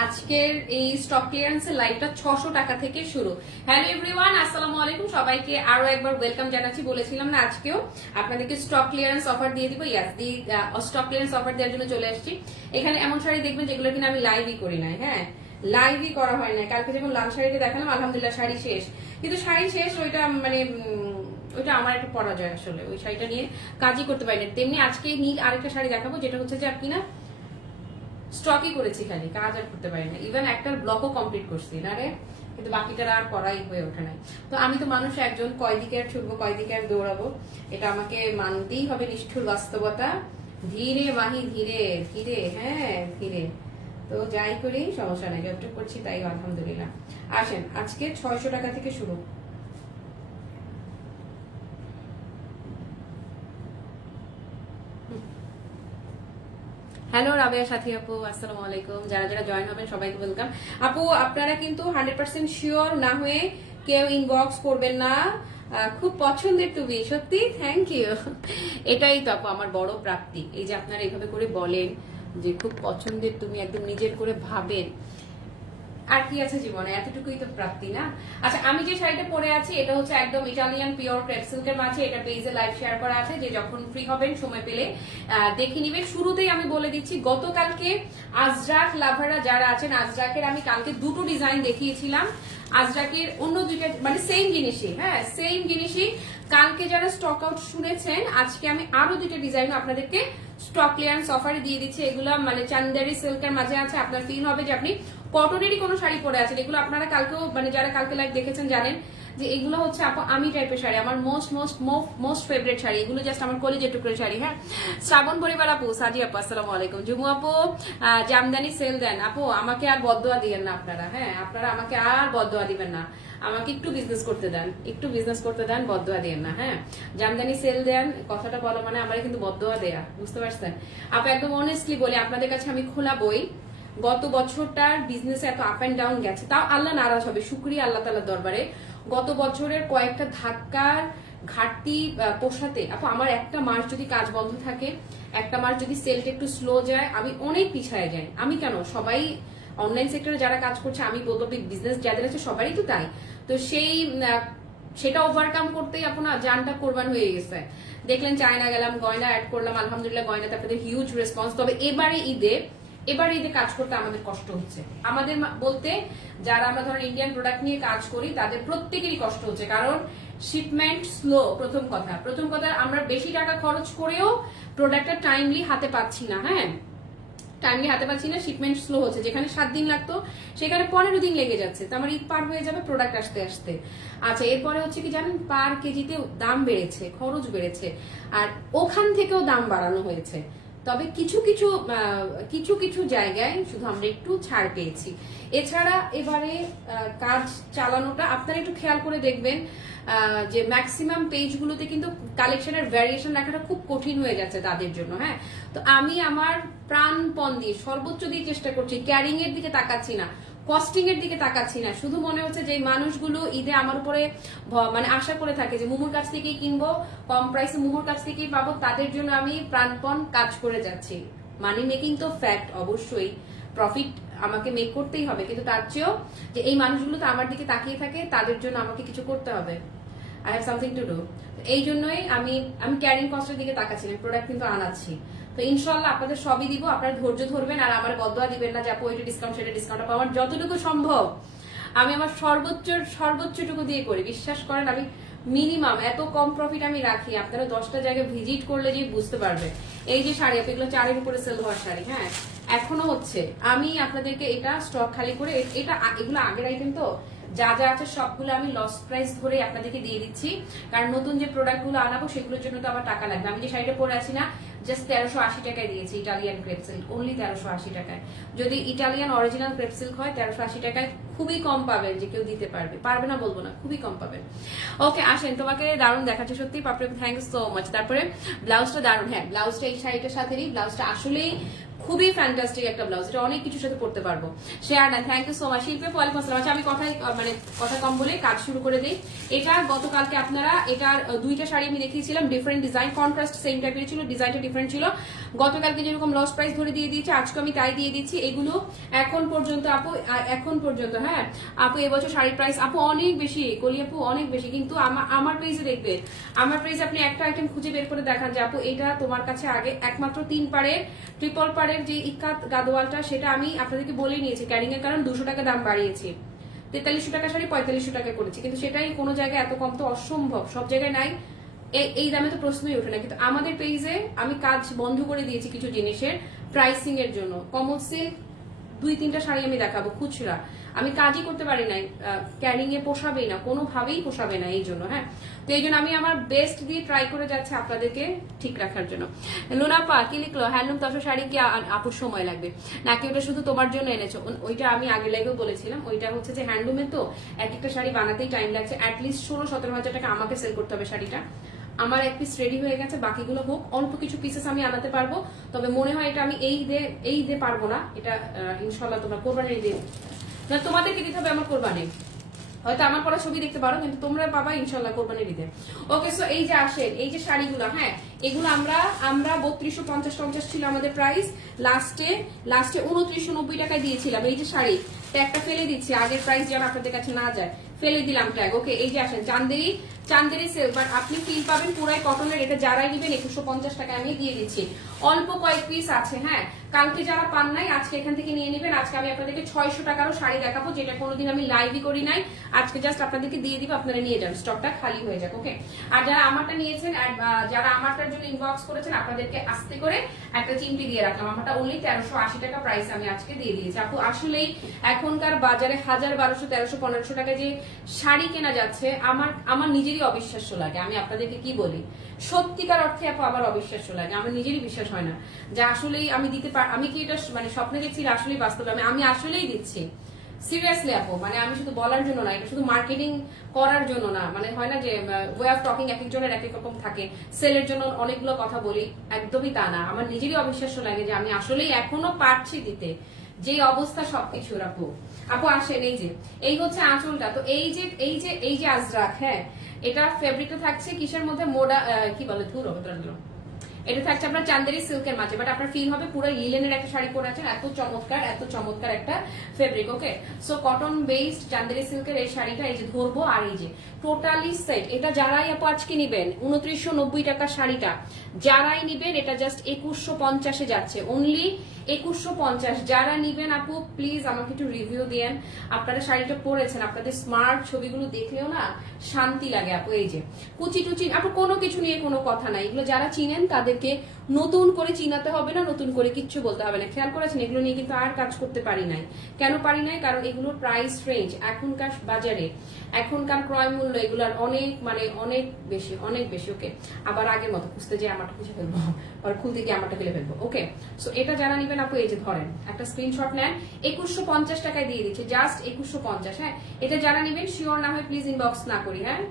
আজকের এই স্টক ক্লিয়ারেন্সের লাইভটা 600 টাকা থেকে শুরু। হ্যালো এভরিওয়ান, আসসালামু আলাইকুম। সবাইকে আরো একবার ওয়েলকাম জানাচ্ছি। বলেছিলাম না আজকেও আপনাদেরকে স্টক ক্লিয়ারেন্স অফার দিয়ে দিব। ইয়াস, স্টক ক্লিয়ারেন্স অফার দেওয়ার জন্য চলে আসছি। এখানে এমন শাড়ি দেখবেন যেগুলো কিনা আমি লাইভই করি নাই। হ্যাঁ, লাইভই করা হয় না। কালকে যখন লাল শাড়িটা দেখালাম, আলহামদুলিল্লাহ শাড়ি শেষ, কিন্তু শাড়ি শেষ ওইটা মানে ওইটা আমার একটা পরাজয়। আসলে ওই শাড়িটা নিয়ে কাজই করতে পারি না। তেমনি আজকে নীল আরেকটা শাড়ি দেখাবো, যেটা হচ্ছে যে আপনি না স্টকই করেছি, খালি কাজ আর করতে পারি না। ইভেন একটার ব্লকও কমপ্লিট করছি না রে, কিন্তু বাকিটার আর করাই হয়ে ওঠে নাই। তো আমি তো মানুষ একজন, কয়দিকে আর ছুটবো, কয়দিকে আর দৌড়াবো, এটা আমাকে মানতেই হবে। নিষ্ঠুর বাস্তবতা। ধীরে বাহি ধীরে ধীরে, হ্যাঁ ধীরে। তো যাই করি সমস্যা নেই, যতটুকু করছি তাই আলহামদুলিল্লাহ। আসেন, আজকে 600 টাকা থেকে শুরু। হ্যালো রাবেয়া সাথী আপু, আসসালামু আলাইকুম। যারা যারা জয়েন হবেন সবাইকে ওয়েলকাম। আপু আপনারা কিন্তু 100% শিওর না হয়ে কেউ ইনবক্স করবেন না। খুব পছন্দের তুমি, সত্যি থ্যাংক ইউ। এটাই তো আপু আমার বড় প্রাপ্তি, এই যে আপনারা এইভাবে করে বলেন যে খুব পছন্দের তুমি, একদম নিজের করে ভাবেন। আর কি আছে জীবনে, এতটুকুই তো প্রাপ্তি না। আচ্ছা, আমি যে শাড়িটা পরে আছি এটা হচ্ছে একদম ইটালিয়ান পিওর ক্রেপ সিল্কের মাঝে। এটা পেজে লাইভ শেয়ার করা আছে, যে যখন ফ্রি হবেন সময় পেলে দেখে নিবেন। শুরুতেই আমি বলে দিচ্ছি, গতকালকে আজরাক লাভাররা যারা আছেন, আজরাকের আমি কালকে দুটো ডিজাইন দেখিয়েছিলাম। আজরাকের অন্য দুইটা মানে সেম জিনিসই, হ্যাঁ সেম জিনিসই। কালকে যারা স্টক আউট শুনেছেন, আজকে আমি আরো দুটো ডিজাইন আপনাদেরকে স্টক ক্লিয়ারেন্স অফারে দিয়ে দিচ্ছি। এগুলো মানে চান্দেরি সিল্কের মাঝে আছে। আপনার ফিল হবে যে আপনি কটনেরই কোনো শাড়ি পরে আছেন। এগুলো আপনারা কালকেও মানে যারা কালকে লাইভ দেখেছেন জানেন যে এগুলো হচ্ছে আপু আমি টাইপের শাড়ি, আমার মোস্ট ফেভারিট শাড়ি। এগুলো জাস্ট আমার কলেজের টুকরো শাড়ি। হ্যাঁ, শ্রাবণ পরিবার আপু, সাজি আপু আসসালামু আলাইকুম। জুমু আপু জামদানি সেল দেন আপু, আমাকে আর বদদোয়া দিবেন না আপনারা। হ্যাঁ, আপনারা আমাকে আর বদদোয়া দিবেন না, আমাকে একটু বিজনেস করতে দেন, একটু বিজনেস করতে দেন, বদদোয়া দিবেন না। হ্যাঁ, জামদানি সেল দেন কথাটা বলা মানে আমার কিন্তু বদদোয়া দেয়া, বুঝতে পারছেন আপু? একদম অনেস্টলি বলি আপনাদের কাছে, আমি খোলা বই। গত বছরটার বিজনেস এত আপ এন্ড ডাউন গেছে, তাও আল্লাহ নারাজ হবে, শুকরিয়া আল্লাহ তাআলার দরবারে। গত বছরের কয়েকটা ধাক্কার ঘাটতি পোষাতে আপু আমার একটা মাস যদি কাজ বন্ধ থাকে, একটা মাস যদি সেলটা একটু স্লো যায়, আমি অনেক পিছায় যাই। আমি কেন, সবাই অনলাইন সেক্টরে যারা কাজ করছে, আমি বলবো বিজনেস যাদের আছে সবারই তো তাই। তো সেটা ওভারকাম করতেই আপনার জানটা কোরবান হয়ে গেছে। দেখলেন চায়না গেলাম, গয়না অ্যাড করলাম, আলহামদুলিল্লাহ গয়নাতে আপনাদের হিউজ রেসপন্স। তবে এবারে ঈদে কাজ করতে আমাদের কষ্ট হচ্ছে। আমাদের বলতে যারা আমরা ধরেন ইন্ডিয়ান প্রোডাক্ট নিয়ে কাজ করি, তাদের প্রত্যেকেরই কষ্ট হচ্ছে, কারণ শিপমেন্ট স্লো। প্রথম কথা আমরা বেশি টাকা খরচ করেও প্রোডাক্টটা টাইমলি হাতে পাচ্ছি না। হ্যাঁ, টাইমলি হাতে পাচ্ছি না, শিপমেন্ট স্লো হচ্ছে। যেখানে 7 দিন লাগতো সেখানে 15 দিন লেগে যাচ্ছে। তো আমার ঈদ পার হয়ে যাবে প্রোডাক্ট আসতে আসতে। আচ্ছা, এরপরে হচ্ছে কি জানেন, পার কেজিতে দাম বেড়েছে, খরচ বেড়েছে, আর ওখান থেকেও দাম বাড়ানো হয়েছে। তবে কিছু কিছু জায়গায় শুধু আমরা একটু ছাড় পেয়েছি। এছাড়া এবারে কাজ চালানোটা আপনারা একটু খেয়াল করে দেখবেন যে ম্যাক্সিমাম পেজগুলোতে কিন্তু কালেকশনের ভ্যারিয়েশন রাখাটা খুব কঠিন হয়ে যাচ্ছে তাদের জন্য। হ্যাঁ, তো আমি আমার প্রাণপণ দিয়ে সর্বোচ্চ দিয়ে চেষ্টা করছি, ক্যারিং এর দিকে তাকাচ্ছি না, কস্টিং এর দিকে তাকাচ্ছি না। শুধু মনে হচ্ছে যে মানুষগুলো ঈদে আমার উপরে মানে আশা করে থাকে যে মুমুর কাছ থেকেই কিনবো, কম প্রাইসে মুমুর কাছ থেকেই পাবো, তাদের জন্য আমি প্রাণপণ কাজ করে যাচ্ছি। মানি মেকিং তো ফ্যাক্ট, অবশ্যই প্রফিট আমাকে মেক করতেই হবে, কিন্তু তার চেয়েও যে এই মানুষগুলো তো আমার দিকে তাকিয়ে থাকে, তাদের জন্য আমাকে কিছু করতে হবে। I have something to do. এই জন্যই আমি ক্যারিং কস্টের দিকে তাকাচ্ছি না, প্রোডাক্ট কিন্তু আনাচ্ছি। তো ইনশাল্লাহ আপনাদের সবই দিব, আপনারা ধৈর্য ধরবেন আর আমার বদয়া দিবেন না যে আপু এটা ডিসকাউন্ট সেটা ডিসকাউন্ট। আমার যতটুকু সম্ভব আমি আমার সর্বোচ্চটুকু দিয়ে করি। বিশ্বাস করেন, আমি মিনিমাম এত কম প্রফিট আমি রাখি। আপনারা 10টা জায়গায় ভিজিট করলে যে বুঝতে পারবে। এই যে শাড়ি, এগুলো 4-এর উপরে সেল হওয়ার শাড়ি। হ্যাঁ, এখনো হচ্ছে। আমি আপনাদেরকে এটা স্টক খালি করে, এগুলো আগের আইটেম তো, যা যা আছে সবগুলো আমি লস প্রাইস ধরে আপনাদেরকে দিয়ে দিচ্ছি, কারণ নতুন যে প্রোডাক্ট গুলো আনাবো সেগুলোর জন্য তো আমার টাকা লাগবে। আমি যে শাড়িটা পরে আছি না, জাস্ট 1380 টাকায় দিয়েছি ইটালিয়ান ক্রেপ সিল্ক, অনলি 1380 টাকায়। যদি ইটালিয়ান অরিজিনাল ক্রেপ সিল্ক হয় 1380 টাকায় খুবই কম পাবেন, যে কেউ দিতে পারবে না বলবো না, খুবই কম পাবেন। ওকে আসেন, তোমাকে দারুণ দেখাচ্ছে সত্যি পাপড়ি, থ্যাংক ইউ সো মাচ। তারপরে ব্লাউজটা দারুণ। হ্যাঁ, ব্লাউজটা এই শাড়িটার সাথেই, ব্লাউজটা আসলেই খুবই ফ্যান্টাস্টিক একটা ব্লাউজ, এটা অনেক কিছুর সাথে পড়তে পারবো। শেয়ার না, থ্যাংক ইউ সো মাচ শিল্পে, ওয়ালাইকুম আসসালাম। আচ্ছা আমি কথা কম বলে কাজ শুরু করে দিই। এটা গতকালকে আপনারা এটার দুইটা শাড়ি আমি দেখিয়েছিলাম, ডিফারেন্ট ডিজাইন, কন্ট্রাস্ট সেম টাইপের ছিল, ডিজাইনটা ডিফারেন্ট ছিল। গতকালকে যেরকম লস প্রাইস ধরে দিয়ে দিয়েছি, আজকে আমি তাই দিয়ে দিচ্ছি। এগুলো এখন পর্যন্ত আপু, এখন পর্যন্ত হ্যাঁ আপু এবছর শাড়ির প্রাইস আপু অনেক বেশি, কলি আপু অনেক বেশি, কিন্তু আমার পেজে দেখবেন, আমার পেজে আপনি একটা আইটেম খুঁজে বের করে দেখান যে আপু এটা তোমার কাছে আগে একমাত্র 3 পাড়ের ট্রিপল পাড়ের যে ইক্কাত গাদোয়ালটা, সেটা আমি আপনাদেরকে বলে নিয়েছি ক্যারিং এর কারণ 200 টাকা দাম বাড়িয়েছি। 4300 টাকা শাড়ি 4500 টাকা করেছি, কিন্তু সেটাই কোনো জায়গায় এত কম তো অসম্ভব, সব জায়গায় নাই, এই দামে তো প্রশ্নই ওঠে না। কিন্তু আমাদের পেজে আমি কাজ বন্ধ করে দিয়েছি কিছু জিনিসের প্রাইসিং এর জন্য। কমল সিল্ক 2-3টা শাড়ি আমি দেখাবো খুচরা, আমি কাজই করতে পারি নাই, ক্যারিং এ পোষাবেই না, কোনোভাবেই পোষাবে না এই জন্য। হ্যাঁ, তো এই জন্য আমি আমার বেস্ট দিয়ে ট্রাই করে যাচ্ছি আপনাদেরকে ঠিক রাখার জন্য। লোনাপা কি লিখলো, হ্যান্ডলুম তসর শাড়ি কি আপুর সময় লাগবে নাকি ওটা শুধু তোমার জন্য এনেছো? ওইটা আমি আগে লাইভেও বলেছিলাম, ওইটা হচ্ছে যে হ্যান্ডলুমে তো এক একটা শাড়ি বানাতেই টাইম লাগছে, অ্যাটলিস্ট 16-17 হাজার টাকা আমাকে সেল করতে হবে শাড়িটা। আমার এক পিস রেডি হয়ে গেছে, বাকিগুলো হোক, অল্প কিছু পিসেস আমি আনাতে পারবো, তবে মনে হয় এটা আমি এই ঈদে পারবো না, এটা ইনশাল্লাহ তোমরা কোরবানির ঈদে না, তোমাদেরকে দিতে হবে আমার কোরবানি, হয়তো আমার পড়া ছবি দেখতে পারো, কিন্তু তোমরা পাবা ইনশাল্লাহ কোরবানির ঈদে। ওকে, সো এই যে আসেন এই যে শাড়িগুলো, হ্যাঁ এগুলো আমরা 3250 ছিল আমাদের প্রাইস, লাস্টে 2990 টাকায় দিয়েছিলাম। এই যে শাড়ি ট্যাগটা ফেলে দিচ্ছি, আগের প্রাইস যেন আপনাদের কাছে না যায়, ফেলে দিলাম ট্যাগ। ওকে, এই যে আসেন চান্দেরি সেল, বাট আপনি ফিল পাবেন পুরাই কটনের, এটা যারাই নেবেন 2150 টাকা আমি দিয়ে দিচ্ছি, অল্প কয়েক পিস আছে। হ্যাঁ, কালকে যারা পান নাই আজকে এখান থেকে নিয়ে নেবেন। আজকে আমি আপনাদেরকে 600 টাকারও শাড়ি দেখাবো, যেটা কোনোদিন আমি লাইভই করি নাই, আজকে জাস্ট আপনাদেরকে দিয়ে দিব, আপনারা নিয়ে যান, স্টকটা খালি হয়ে যাক। ওকে, আর যারা আমারটা নিয়েছেন, যারা আমারটার জন্য ইনবক্স করেছেন, আপনাদেরকে আস্তে করে একটা চিমটি দিয়ে রাখলাম, আমারটা অনলি 1380 টাকা প্রাইস আমি আজকে দিয়ে দিয়েছি। আপু আসলেই এখনকার বাজারে 1000, 1200, 1300, 1500 টাকা যে শাড়ি কেনা যাচ্ছে, আমার নিজেরই অবিশ্বাস্য লাগে। আমি আপনাদেরকে কি বলি, সত্যিকার অর্থে আপু আমার অবিশ্বাস্য লাগে, আমার নিজেরই বিশ্বাস হয় না যে আসলেই আমি দিতে পারি। আমি কি এটা স্বপ্নে দেখছি, আসলেই বাস্তবে আমি আসলেই দিচ্ছি, সিরিয়াসলি আপু। আমি শুধু বলার জন্য না, এটা শুধু মার্কেটিং করার জন্য না, হয় না যে ওয়ে অফ টকিং এক একজনের এক এক রকম থাকে, সেলের জন্য অনেকগুলো কথা বলি, একদমই তা না। আমার নিজেরই অবিশ্বাস্য লাগে যে আমি আসলেই এখনো পারছি দিতে, যে অবস্থা সবকিছুর। আপু আসেন, এই হচ্ছে আঁচলটা, তো এই যে আজরাক, হ্যাঁ এটা ফেব্রিকটা থাকছে কিসের মধ্যে, মোডা কি বলে ধুর, এটা থাকছে আপনার চান্দেরি সিল্কের মাঝে, বাট আপনার ফিল হবে পুরো লিলেনের একটা শাড়ি পরে আছেন, এত চমৎকার একটা ফেব্রিক। ওকে, সো কটন বেসড চান্দেরি সিল্কের এই শাড়িটা, এই যে ধরবো, আর এই যে টোটালি সেট, এটা যারাই আপু আজকে নিবেন 2990 টাকার শাড়িটা যারাই নিবেন, এটা জাস্ট 2150 যাচ্ছে, অনলি 2150। যারা নিবেন আপু প্লিজ আমাকে একটু রিভিউ দেন, আপনারা শাড়িটা পরেছেন, আপনাদের স্মার্ট ছবিগুলো দেখলেও না শান্তি লাগে আপু। এই যে কুচি টুচি আপু কোনো কিছু নিয়ে কোনো কথা নাই, এগুলো যারা চিনেন তাদেরকে নতুন করে চিনাতে হবে না, নতুন করে কিচ্ছু বলতে হবে না। খেয়াল করেছেন এগুলো নিয়ে কিন্তু আর কাজ করতে পারি নাই, কেন পারি নাই, কারণ এগুলোর প্রাইস রেঞ্জ এখনকার বাজারে, এখনকার ক্রয় মূল্য এগুলার অনেক বেশি। ওকে, আবার আগের মতো খুঁজতে যে আমারটা খুঁজে ফেলবো, আর খুলতে গিয়ে আমারটা ফেলে ফেলবো। ওকে, সো এটা যারা নিবেন আপু, এই যে ধরেন একটা স্ক্রিনশট নেন, 2150 টাকায় দিয়ে দিচ্ছে, জাস্ট 2150। হ্যাঁ, এটা যারা নিবেন শিওর না হয় প্লিজ ইনবক্স না করি। হ্যাঁ,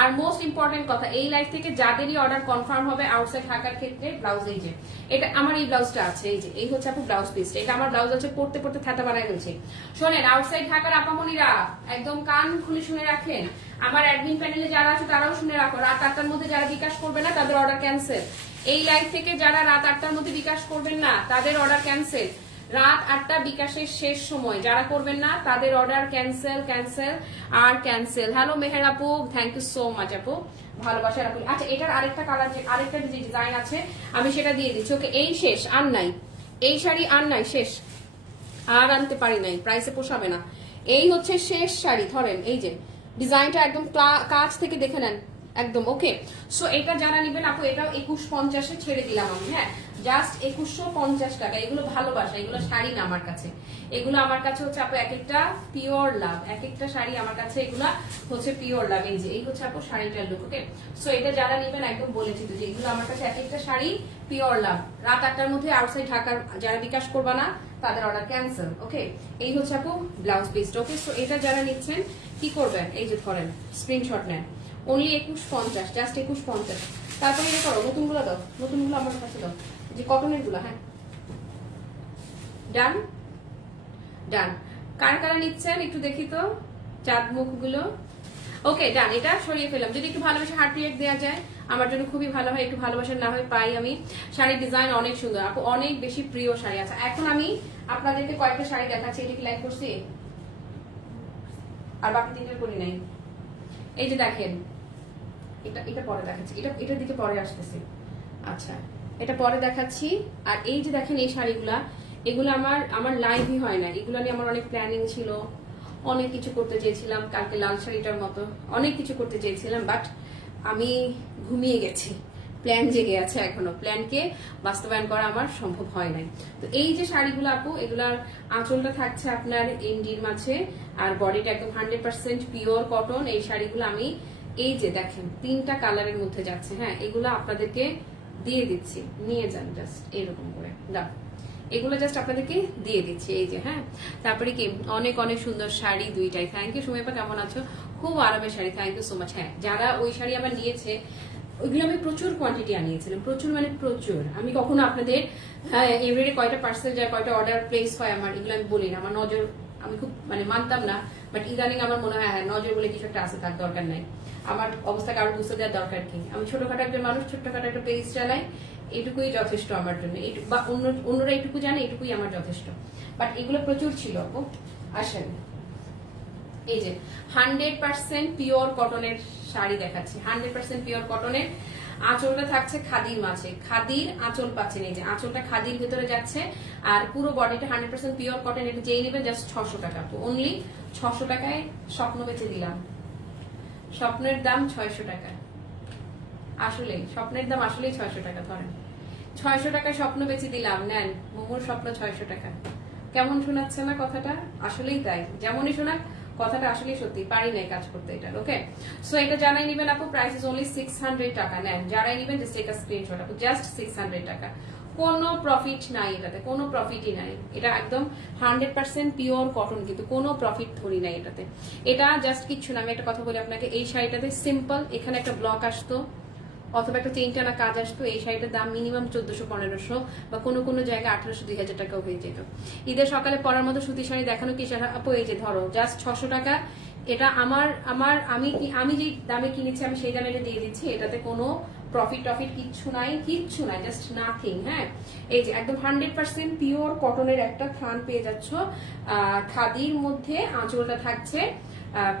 আর মোস্ট ইম্পর্টেন্ট কথা, এই লাইভ থেকে যাদেরই অর্ডার কনফার্ম হবে আউটসাইড ঢাকার ক্ষেত্রে, ব্লাউজ এই যে এটা আমার এই ব্লাউজটা আছে, এই হচ্ছে আপু ব্লাউজ পিসটা, এটা আমার ব্লাউজ আছে, পড়তে থেতা বানায় ফেলছে। শোনেন আউটসাইড ঢাকার আপামনিরা একদম কান খুলে শুনে রাখেন, আমার অ্যাডমিন প্যানেলে যারা আছে তারাও শুনে রাখো, রাত 8টার মধ্যে যারা বিকাশ করবে না তাদের অর্ডার ক্যান্সেল। এই লাইভ থেকে যারা রাত 8টার মধ্যে বিকাশ করবেন না তাদের অর্ডার ক্যান্সেল, রাত 8টা বিকাশের শেষ সময় যারা করবেন না তাদের অর্ডার ক্যান্সেল আর ক্যান্সেল। হ্যালো মেহের আপু, থ্যাংক ইউ সো মাচ আপু, ভালোবাসা রাখুন। আচ্ছা, এটার আরেকটা কালার, আরেকটা যে ডিজাইন আছে আমি সেটা দিয়ে দিচ্ছি। ওকে, এই শেষ, আর নাই, এই শাড়ি আর নাই, শেষ, আর আনতে পারি নাই, প্রাইসে পোষাবে না। এই হচ্ছে শেষ শাড়ি, ধরেন এই যে ডিজাইনটা একদম কাছ থেকে দেখে নেন একদম। ওকে, সো এটা যারা নিবেন আপু, এটাও 2150 ছেড়ে দিলাম আমি। হ্যাঁ, জাস্ট 2150 টাকা। এগুলো ভালোবাসা, এগুলো শাড়ি না আমার কাছে, এগুলো আমার কাছে হচ্ছে আপু এক একটা পিওর লাভ, এক একটা শাড়ি আমার কাছে এগুলা হচ্ছে পিওর লাভ। এই হচ্ছে আপু শাড়িটার লুক। ওকে, সো এটা যারা নিবেন একদম বলেছি তো যে এগুলো আমার কাছে এক একটা শাড়ি পিওর লাভ। রাত 8টার মধ্যে আউটসাইড ঢাকার যারা বিকাশ করবা না তাদের অর্ডার ক্যান্সেল। ওকে, এই হচ্ছে আপু ব্লাউজ পিসটা। ওকে, সো এটা যারা নিচ্ছেন কি করবেন, এই যে ধরেন স্ক্রিনশট নেন, অনলি 2150, জাস্ট 2150। তারপরে এটা করো, নতুনগুলো দাও, নতুনগুলো আমার কাছে দাও, যে কটনের গুলো। হ্যাঁ, ডান ডান। কার কারা নিচ্ছেন একটু দেখি তো চাঁদ মুখগুলো। ওকে ডান, এটা সরিয়ে ফেলাম। যদি একটু ভালোবাসা হার্ট রিয়েক্ট দেওয়া যায় আমার জন্য খুবই ভালো হয়, একটু ভালোবাসা না হয় পাই আমি। শাড়ির ডিজাইন অনেক সুন্দর আপু, অনেক বেশি প্রিয় শাড়ি আছে। এখন আমি আপনাদেরকে কয়েকটা শাড়ি দেখাচ্ছি। এটা কি লাইক করছি আর বাকি তিনটার করি নাই। এই যে দেখেন, এটা এটা পরে দেখাচ্ছি, এটার দিকে পরে আসতেছি। আচ্ছা এটা পরে দেখাচ্ছি। আর এই যে দেখেন এই শাড়িগুলা, এগুলো আমার লাইভই হয় না। এগুলো নিয়ে আমার অনেক প্ল্যানিং ছিল, অনেক কিছু করতে চেয়েছিলাম। কালকে লাল শাড়িটার মতো অনেক কিছু করতে চেয়েছিলাম, বাট আমি ঘুমিয়ে গেছি। প্ল্যান জেগে আছে এখনো, প্ল্যানকে বাস্তবায়ন করা আমার সম্ভব হয় নাই। তো এই যে শাড়িগুলো আপু, এগুলার আঁচলটা থাকছে আপনার ইন্ডির মাঝে, আর বডিটা একদম 100% পিওর কটন। এই শাড়িগুলো আমি এই যে দেখেন তিনটা কালারের মধ্যে যাচ্ছে। হ্যাঁ এগুলো আপনাদেরকে দিয়ে দিচ্ছি, নিয়ে যান জাস্ট এরকম করে। দাও এগুলো জাস্ট আপনাদেরকে দিয়ে দিচ্ছি এই যে। হ্যাঁ তারপরে কি অনেক অনেক সুন্দর শাড়ি দুইটাই। থ্যাংক ইউ সুমেপা, কেমন আছো? খুব আরামের sari, thank you so much. হ্যাঁ যারা ওই শাড়ি আমার নিয়েছে ওইগুলো আমি প্রচুর কোয়ান্টিটি আনিয়েছিলাম, প্রচুর মানে প্রচুর। আমি কখনো আপনাদের এভরিডে কয়টা পার্সেল যায়, কয়টা অর্ডার প্লেস হয় আমার, এগুলো আমি বলি না। আমার নজর আমি খুব মানে মানতাম না, বাট ইদানিং আমার মনে হয় হ্যাঁ নজর বলে কিছু একটা আছে, তার দরকার নাই। আমার অবস্থা কারো বুঝতে দেওয়ার দরকার কি? আমি ছোটখাটো একজন মানুষ, ছোটখাটো একটা পেজ চালাই, এইটুকুই যথেষ্ট আমার জন্য। বা অন্যরা এইটুকু জানে, এইটুকুই আমার যথেষ্ট। বাট এগুলো প্রচুর ছিল আপু। আসেন এই যে 100% পিওর কটনের শাড়ি দেখাচ্ছি, 100% পিওর কটনের। আঁচলটা থাকছে খাদির মাঝে, খাদির আঁচল পাচ্ছেন। এই যে আঁচলটা খাদির ভিতরে যাচ্ছে, আর পুরো বডিটা 100% পিওর কটন। এটা যেই নেবে জাস্ট 600 টাকা। তো অনলি 600 টাকায় স্বপ্ন বেচে দিলাম। স্বপ্নের দাম 600 টাকা। আসলে স্বপ্নের দাম আসলেই 600 টাকা। ধরেন 600 টাকায় স্বপ্ন বেচে দিলাম, নেন মোমোর স্বপ্ন 600 টাকা। কেমন শোনাচ্ছে না কথাটা? আসলেই তাই, যেমনই শোনাক কথাটা আসলেই সত্যি। পারি নাই কাজ করতে এটা। ওকে সো এটা জানাই নিবেন আপু, প্রাইস ইজ অনলি 600 টাকা। নেন যারাই নিবেন জাস্ট টেক আ স্ক্রিনশট আপু, জাস্ট 600 টাকা। কোনো প্রফিট নাই এটাতে, কোনো প্রফিটই নাই। এটা একদম 100% পিওর কটন, কিন্তু কোনো প্রফিট ধরি নাই এটাতে। এটা জাস্ট কিচ্ছু না। আমি একটা কথা বলি আপনাকে, এই শাড়িটাতে সিম্পল এখানে একটা ব্লক আসতো অথবা একটা চেইন টানা কাজ আসতো, এই শাড়িটার দাম মিনিমাম 1400-1500 বা কোনো কোনো জায়গায় 1800-2000 টাকাও হয়ে যেত। ঈদের সকালে পরার মতো সুতি শাড়ি দেখানো কি আপু? এই যে ধরো জাস্ট 600 টাকা। এটা আমি যে দামে কিনেছি আমি সেই দামে এটা দিয়ে দিচ্ছি। এটাতে কোনো প্রফিট কিচ্ছু নাই, কিচ্ছু নাই, জাস্ট নাথিং। হ্যাঁ এই যে একদম 100% পিওর কটনের একটা থান পেয়ে যাচ্ছ খাদির মধ্যে। আঁচলটা থাকছে,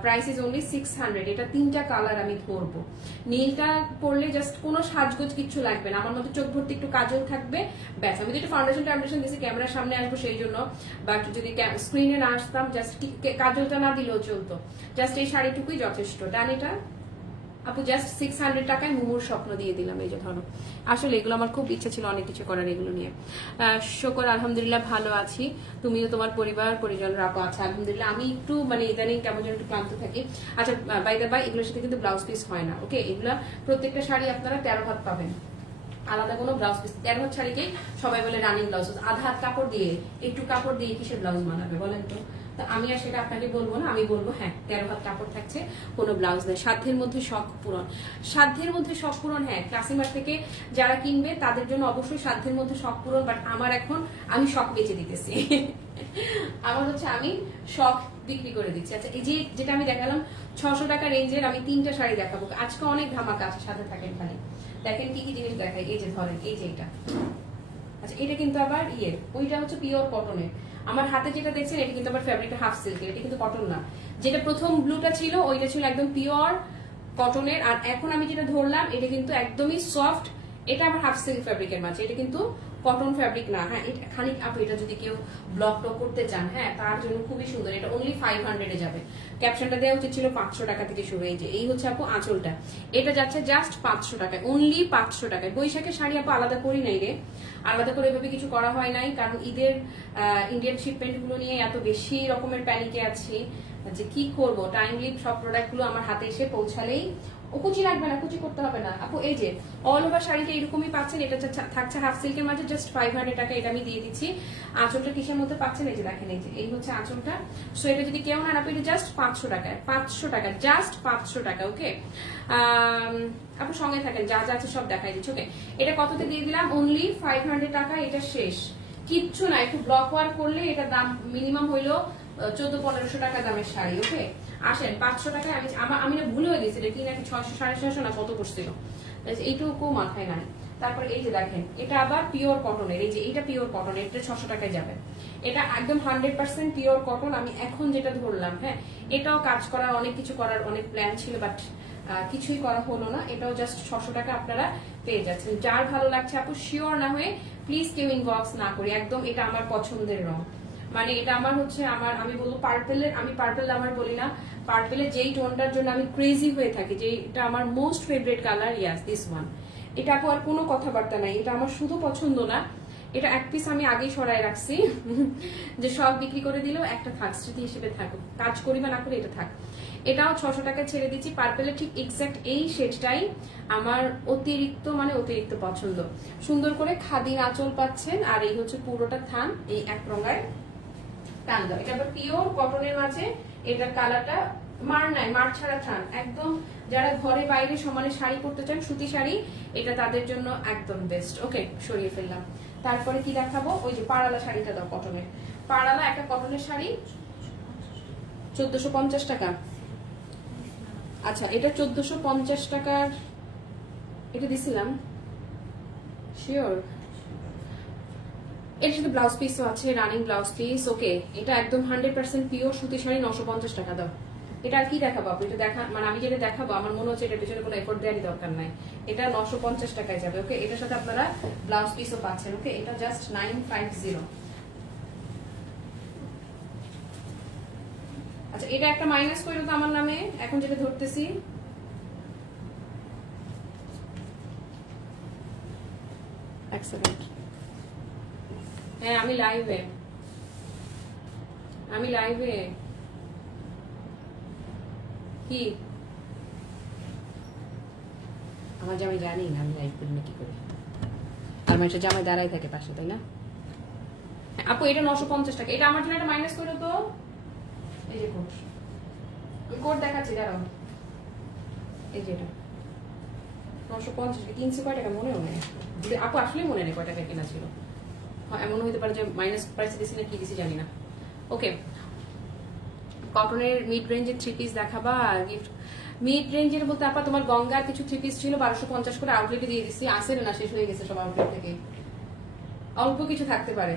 প্রাইস ইজ অনলি 600। এটা তিনটা কালার আমি ধরবো। নীলটা পরলে জাস্ট কোনো সাজগোজ কিচ্ছু লাগবে না, আমার মতো চোখ ভর্তি একটু কাজল থাকবে ব্যাস। আমি একটু ফাউন্ডেশন দিয়েছি, ক্যামেরার সামনে আসবো সেই জন্য, বাট যদি স্ক্রিনে না আসতাম জাস্ট কাজলটা না দিলেও চলতো। জাস্ট এই শাড়িটুকুই যথেষ্ট। ডান এটা আপু জাস্ট 600 টাকায় মোমোর স্বপ্ন দিয়ে দিলাম। এই যে ধরো, আসলে এগুলো আমার খুব ইচ্ছা ছিল অনেক কিছু করার এগুলো নিয়ে। শুকর আলহামদুলিল্লাহ ভালো আছি, তুমিও তোমার পরিবার পরিজনরা আপু? আচ্ছা আলহামদুলিল্লাহ। আমি একটু মানে ইদানিং কেমন যেন একটু ক্লান্ত থাকি। আচ্ছা বাই দ্য বাই, এগুলোর সাথে কিন্তু ব্লাউজ পিস হয় না। ওকে এগুলা প্রত্যেকটা শাড়ি আপনারা 13 হাত পাবেন, আলাদা কোনো ব্লাউজ পিস। 13 হাত শাড়িকে সবাই বলে রানিং ব্লাউজ। আধা হাত কাপড় দিয়ে একটু কাপড় দিয়ে কিসের ব্লাউজ বানাবে বলেন তো? আমি আর সেটা আপনাকে বলবো না, আমি বলবো হ্যাঁ 13 হাত কাপড় থাকছে, কোনো ব্লাউজ নেই। সাধ্যের মধ্যে শখ পূরণ, সাধ্যের মধ্যে শখ পূরণ। হ্যাঁ ক্লাসিমার থেকে যারা কিনবে তাদের জন্য অবশ্যই সাধ্যের মধ্যে শখ পূরণ। বাট আমার এখন আমি শখ বেচে দিতেছি আমার হচ্ছে আমি শখ বিক্রি করে দিচ্ছি। আচ্ছা এই যে যেটা আমি দেখালাম 600 টাকা রেঞ্জের, আমি 3টা শাড়ি দেখাবো আজকে। অনেক ধামাকা আছে, সাথে থাকেন খালি। দেখেন কি কি জিনিস দেখাই। এই যে ধরেন এই যে এটা, আচ্ছা এটা কিন্তু আবার ওইটা হচ্ছে পিওর কটনের। আমার হাতে যেটা দেখছেন এটা কিন্তু আবার ফ্যাব্রিকটা হাফ সিল্কের, এটা কিন্তু কটন না। যেটা প্রথম ব্লুটা ছিল ওইটা ছিল একদম পিওর কটনের, আর এখন আমি যেটা ধরলাম এটা কিন্তু একদমই সফট। এটা আমার হাফ সিল্ক ফ্যাব্রিকের মাঝে, এটা কিন্তু কটন ফ্যাব্রিক না। হ্যাঁ এটা খানিক আপু, এটা যদি কেউ ব্লক টক করতে চান হ্যাঁ তার জন্য খুবই সুন্দর। এটা অনলি 500 যাবে। ক্যাপশনটা দেওয়া উচিত ছিল 500 টাকা থেকে শুরু। এই যে এই হচ্ছে আপু আঁচলটা, এটা যাচ্ছে জাস্ট 500 টাকায়, অনলি 500 টাকায়। বৈশাখের শাড়ি আপু আলাদা করি নাই রে, আলাদা করে এভাবে কিছু করা হয় নাই, কারণ ঈদের ইন্ডিয়ান শিপমেন্ট গুলো নিয়ে এত বেশি রকমের প্যানিকে আছি যে কি করব। টাইমলি সব প্রোডাক্ট গুলো আমার হাতে এসে পৌঁছালেই কুচি লাগবে না, কুচি করতে হবে না আপু। এই যে অল ওভার শাড়িটা এরকমই পাচ্ছেন। এটা থাকছে হাফ সিল্কের মাঝে, জাস্ট 500 টাকা এটা আমি দিয়ে দিচ্ছি। আঁচলটা কিসের মধ্যে পাচ্ছেন? এই যে দেখেন, এই যে এই হচ্ছে আঁচলটা। সো এটা যদি কেউ না আপু, এটা জাস্ট 500 টাকায়, 500 টাকা, জাস্ট 500 টাকা। ওকে আপু সঙ্গে থাকেন, যা যা আছে সব দেখাই দিচ্ছি। ওকে এটা কততে দিয়ে দিলাম? অনলি 500 টাকা। এটা শেষ, কিচ্ছু না, একটু ব্লক ওয়ার্ক করলে এটা দাম মিনিমাম হইলো 1400-1500 টাকা দামের শাড়ি। ওকে আসেন 500 টাকায় আমি না ভুলে হয়ে গেছি এটা কি নাকি 600 650 না কত করছিল, এইটুকু মাথায় নাই। তারপর এই যে দেখেন এটা আবার পিওর কটনের, এই যে এটা পিওর কটন, এটা 600 টাকায় যাবে। এটা একদম 100% পিওর কটন। আমি এখন যেটা ধরলাম, হ্যাঁ এটাও কাজ করার অনেক কিছু করার অনেক প্ল্যান ছিল, বাট কিছুই করা হলো না। এটাও জাস্ট 600 টাকা আপনারা পেয়ে যাচ্ছেন। যার ভালো লাগছে আপু শিওর না হয়ে প্লিজ কেউ ইনবক্স না করি, একদম এটা আমার পছন্দের রং। মানে এটা আমার হচ্ছে আমি বলবো পার্পেলের, আমি পার্পেল আমার বলি না, পার্পেলের যেই টোনটার জন্য আমি ক্রেজি হয়ে থাকি, যে এটা আমার most favourite colour, yes this one. এটা আপু আর কোনো কথাবার্তা নাই, এটা আমার শুধু পছন্দ না, এটা এক পিস আমি আগেই সরাই রাখছি যে সব বিক্রি করে দিলেও একটা থাক, স্মৃতি হিসেবে থাকুক, কাজ করি বা না করি এটা থাক। এটাও 600 টাকায় ছেড়ে দিচ্ছি। পার্পেলের ঠিক এক্সাক্ট এই শেডটাই আমার অতিরিক্ত মানে অতিরিক্ত পছন্দ। সুন্দর করে খাদির আঁচল পাচ্ছেন, আর এই হচ্ছে পুরোটা থান এই এক রঙের টান দাও। এটা আবার পিওর কটনের মাঝে, এটার কালারটা মার নাই, মার ছাড়া থান একদম। যারা ঘরে বাইরে সমানে শাড়ি পরতে চান, সুতি শাড়ি, এটা তাদের জন্য একদম বেস্ট। ওকে সরিয়ে ফেললাম। তারপরে কি দেখাবো, ওই যে পাড়ালা শাড়িটা দাও, কটনের পাড়ালা একটা কটনের শাড়ি 1450 টাকা। আচ্ছা এটা 1450 টাকার, এটা দিছিলাম শিওর। এর সাথে ব্লাউজ পিসও আছে, রানিং ব্লাউজ পিস। ওকে এটা একদম 100% পিওর সুতি শাড়ি, 950 টাকা দাও। এটা আর কি দেখাবো আপনি, এটা দেখা মানে আমি যেটা দেখাবো আমার মনে হচ্ছে এটার পিছনে কোনো এফোর্ট দেওয়ারই দরকার নাই, এটা 950 টাকায় যাবে। ওকে এটার সাথে আপনারা ব্লাউজ পিসও পাচ্ছেন। ওকে এটা জাস্ট 950। আচ্ছা এটা একটা মাইনাস করে তো আমার নামে, এখন যেটা ধরতেছি এক সেকেন্ড। হ্যাঁ আমি লাইভে কি আমার জামাই জানি না আমি লাইভ করি না কি করে, আর মানে জামাই দাঁড়াই থাকে পাশে, তাই না? আপু এটা 950 টাকা, এটা আমার জন্য একটা মাইনাস করে তো। এই যে কোড, আমি কোড দেখাচ্ছি দাঁড়াও। এই যে এটা 950 টাকা কিনছি, কয় টাকা মনেও নেই আপু, আসলেই মনে নেই কয় টাকা কেনা ছিল। এমন হইতে পারে যে মাইনাস প্রাইসে দিছি না কি দিছি জানি না। ওকে কটনের মিড রেঞ্জের 3 পিস দেখাবা আর গিফট। মিড রেঞ্জের বলতে আপা তোমার গঙ্গার কিছু 3 পিস ছিল 1250 করে, আউটলেটে দিয়ে দিচ্ছি, আসে না শেষ হয়ে গেছে সব আউটলেট থেকে। অল্প কিছু থাকতে পারে,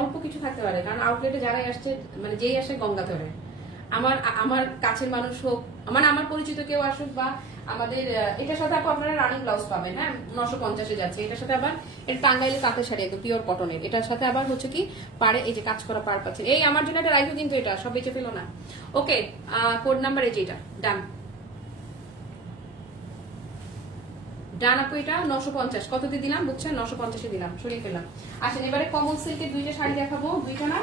অল্প কিছু থাকতে পারে, কারণ আউটলেটে যারাই আসছে মানে যেই আসে গঙ্গা ধরে, আমার কাছের মানুষ হোক, মানে আমার পরিচিত কেউ আসুক বা আমাদের, এটার সাথে আপনারা রানিং ব্লাউজ পাবেন। হ্যাঁ 950-এ যাচ্ছে। এটার সাথে আবার এটা টাঙ্গাইলে তাঁতের শাড়ি একদম পিওর কটনের, এটার সাথে আবার হচ্ছে কি পাড়ে এই যে কাজ করা পাড় পাচ্ছেন। এই আমার জন্য একটা রাইফেল কিন্তু, এটা সব বেঁচে ফেলো না। ওকে কোড নাম্বার এই যে এটা ডান ডান আপু, এটা 950 কত দিয়ে দিলাম বুঝছেন, 950-এ দিলাম, সরিয়ে ফেললাম। আসেন এবারে কমল সিল্কের 2টা শাড়ি দেখাবো, 2টা না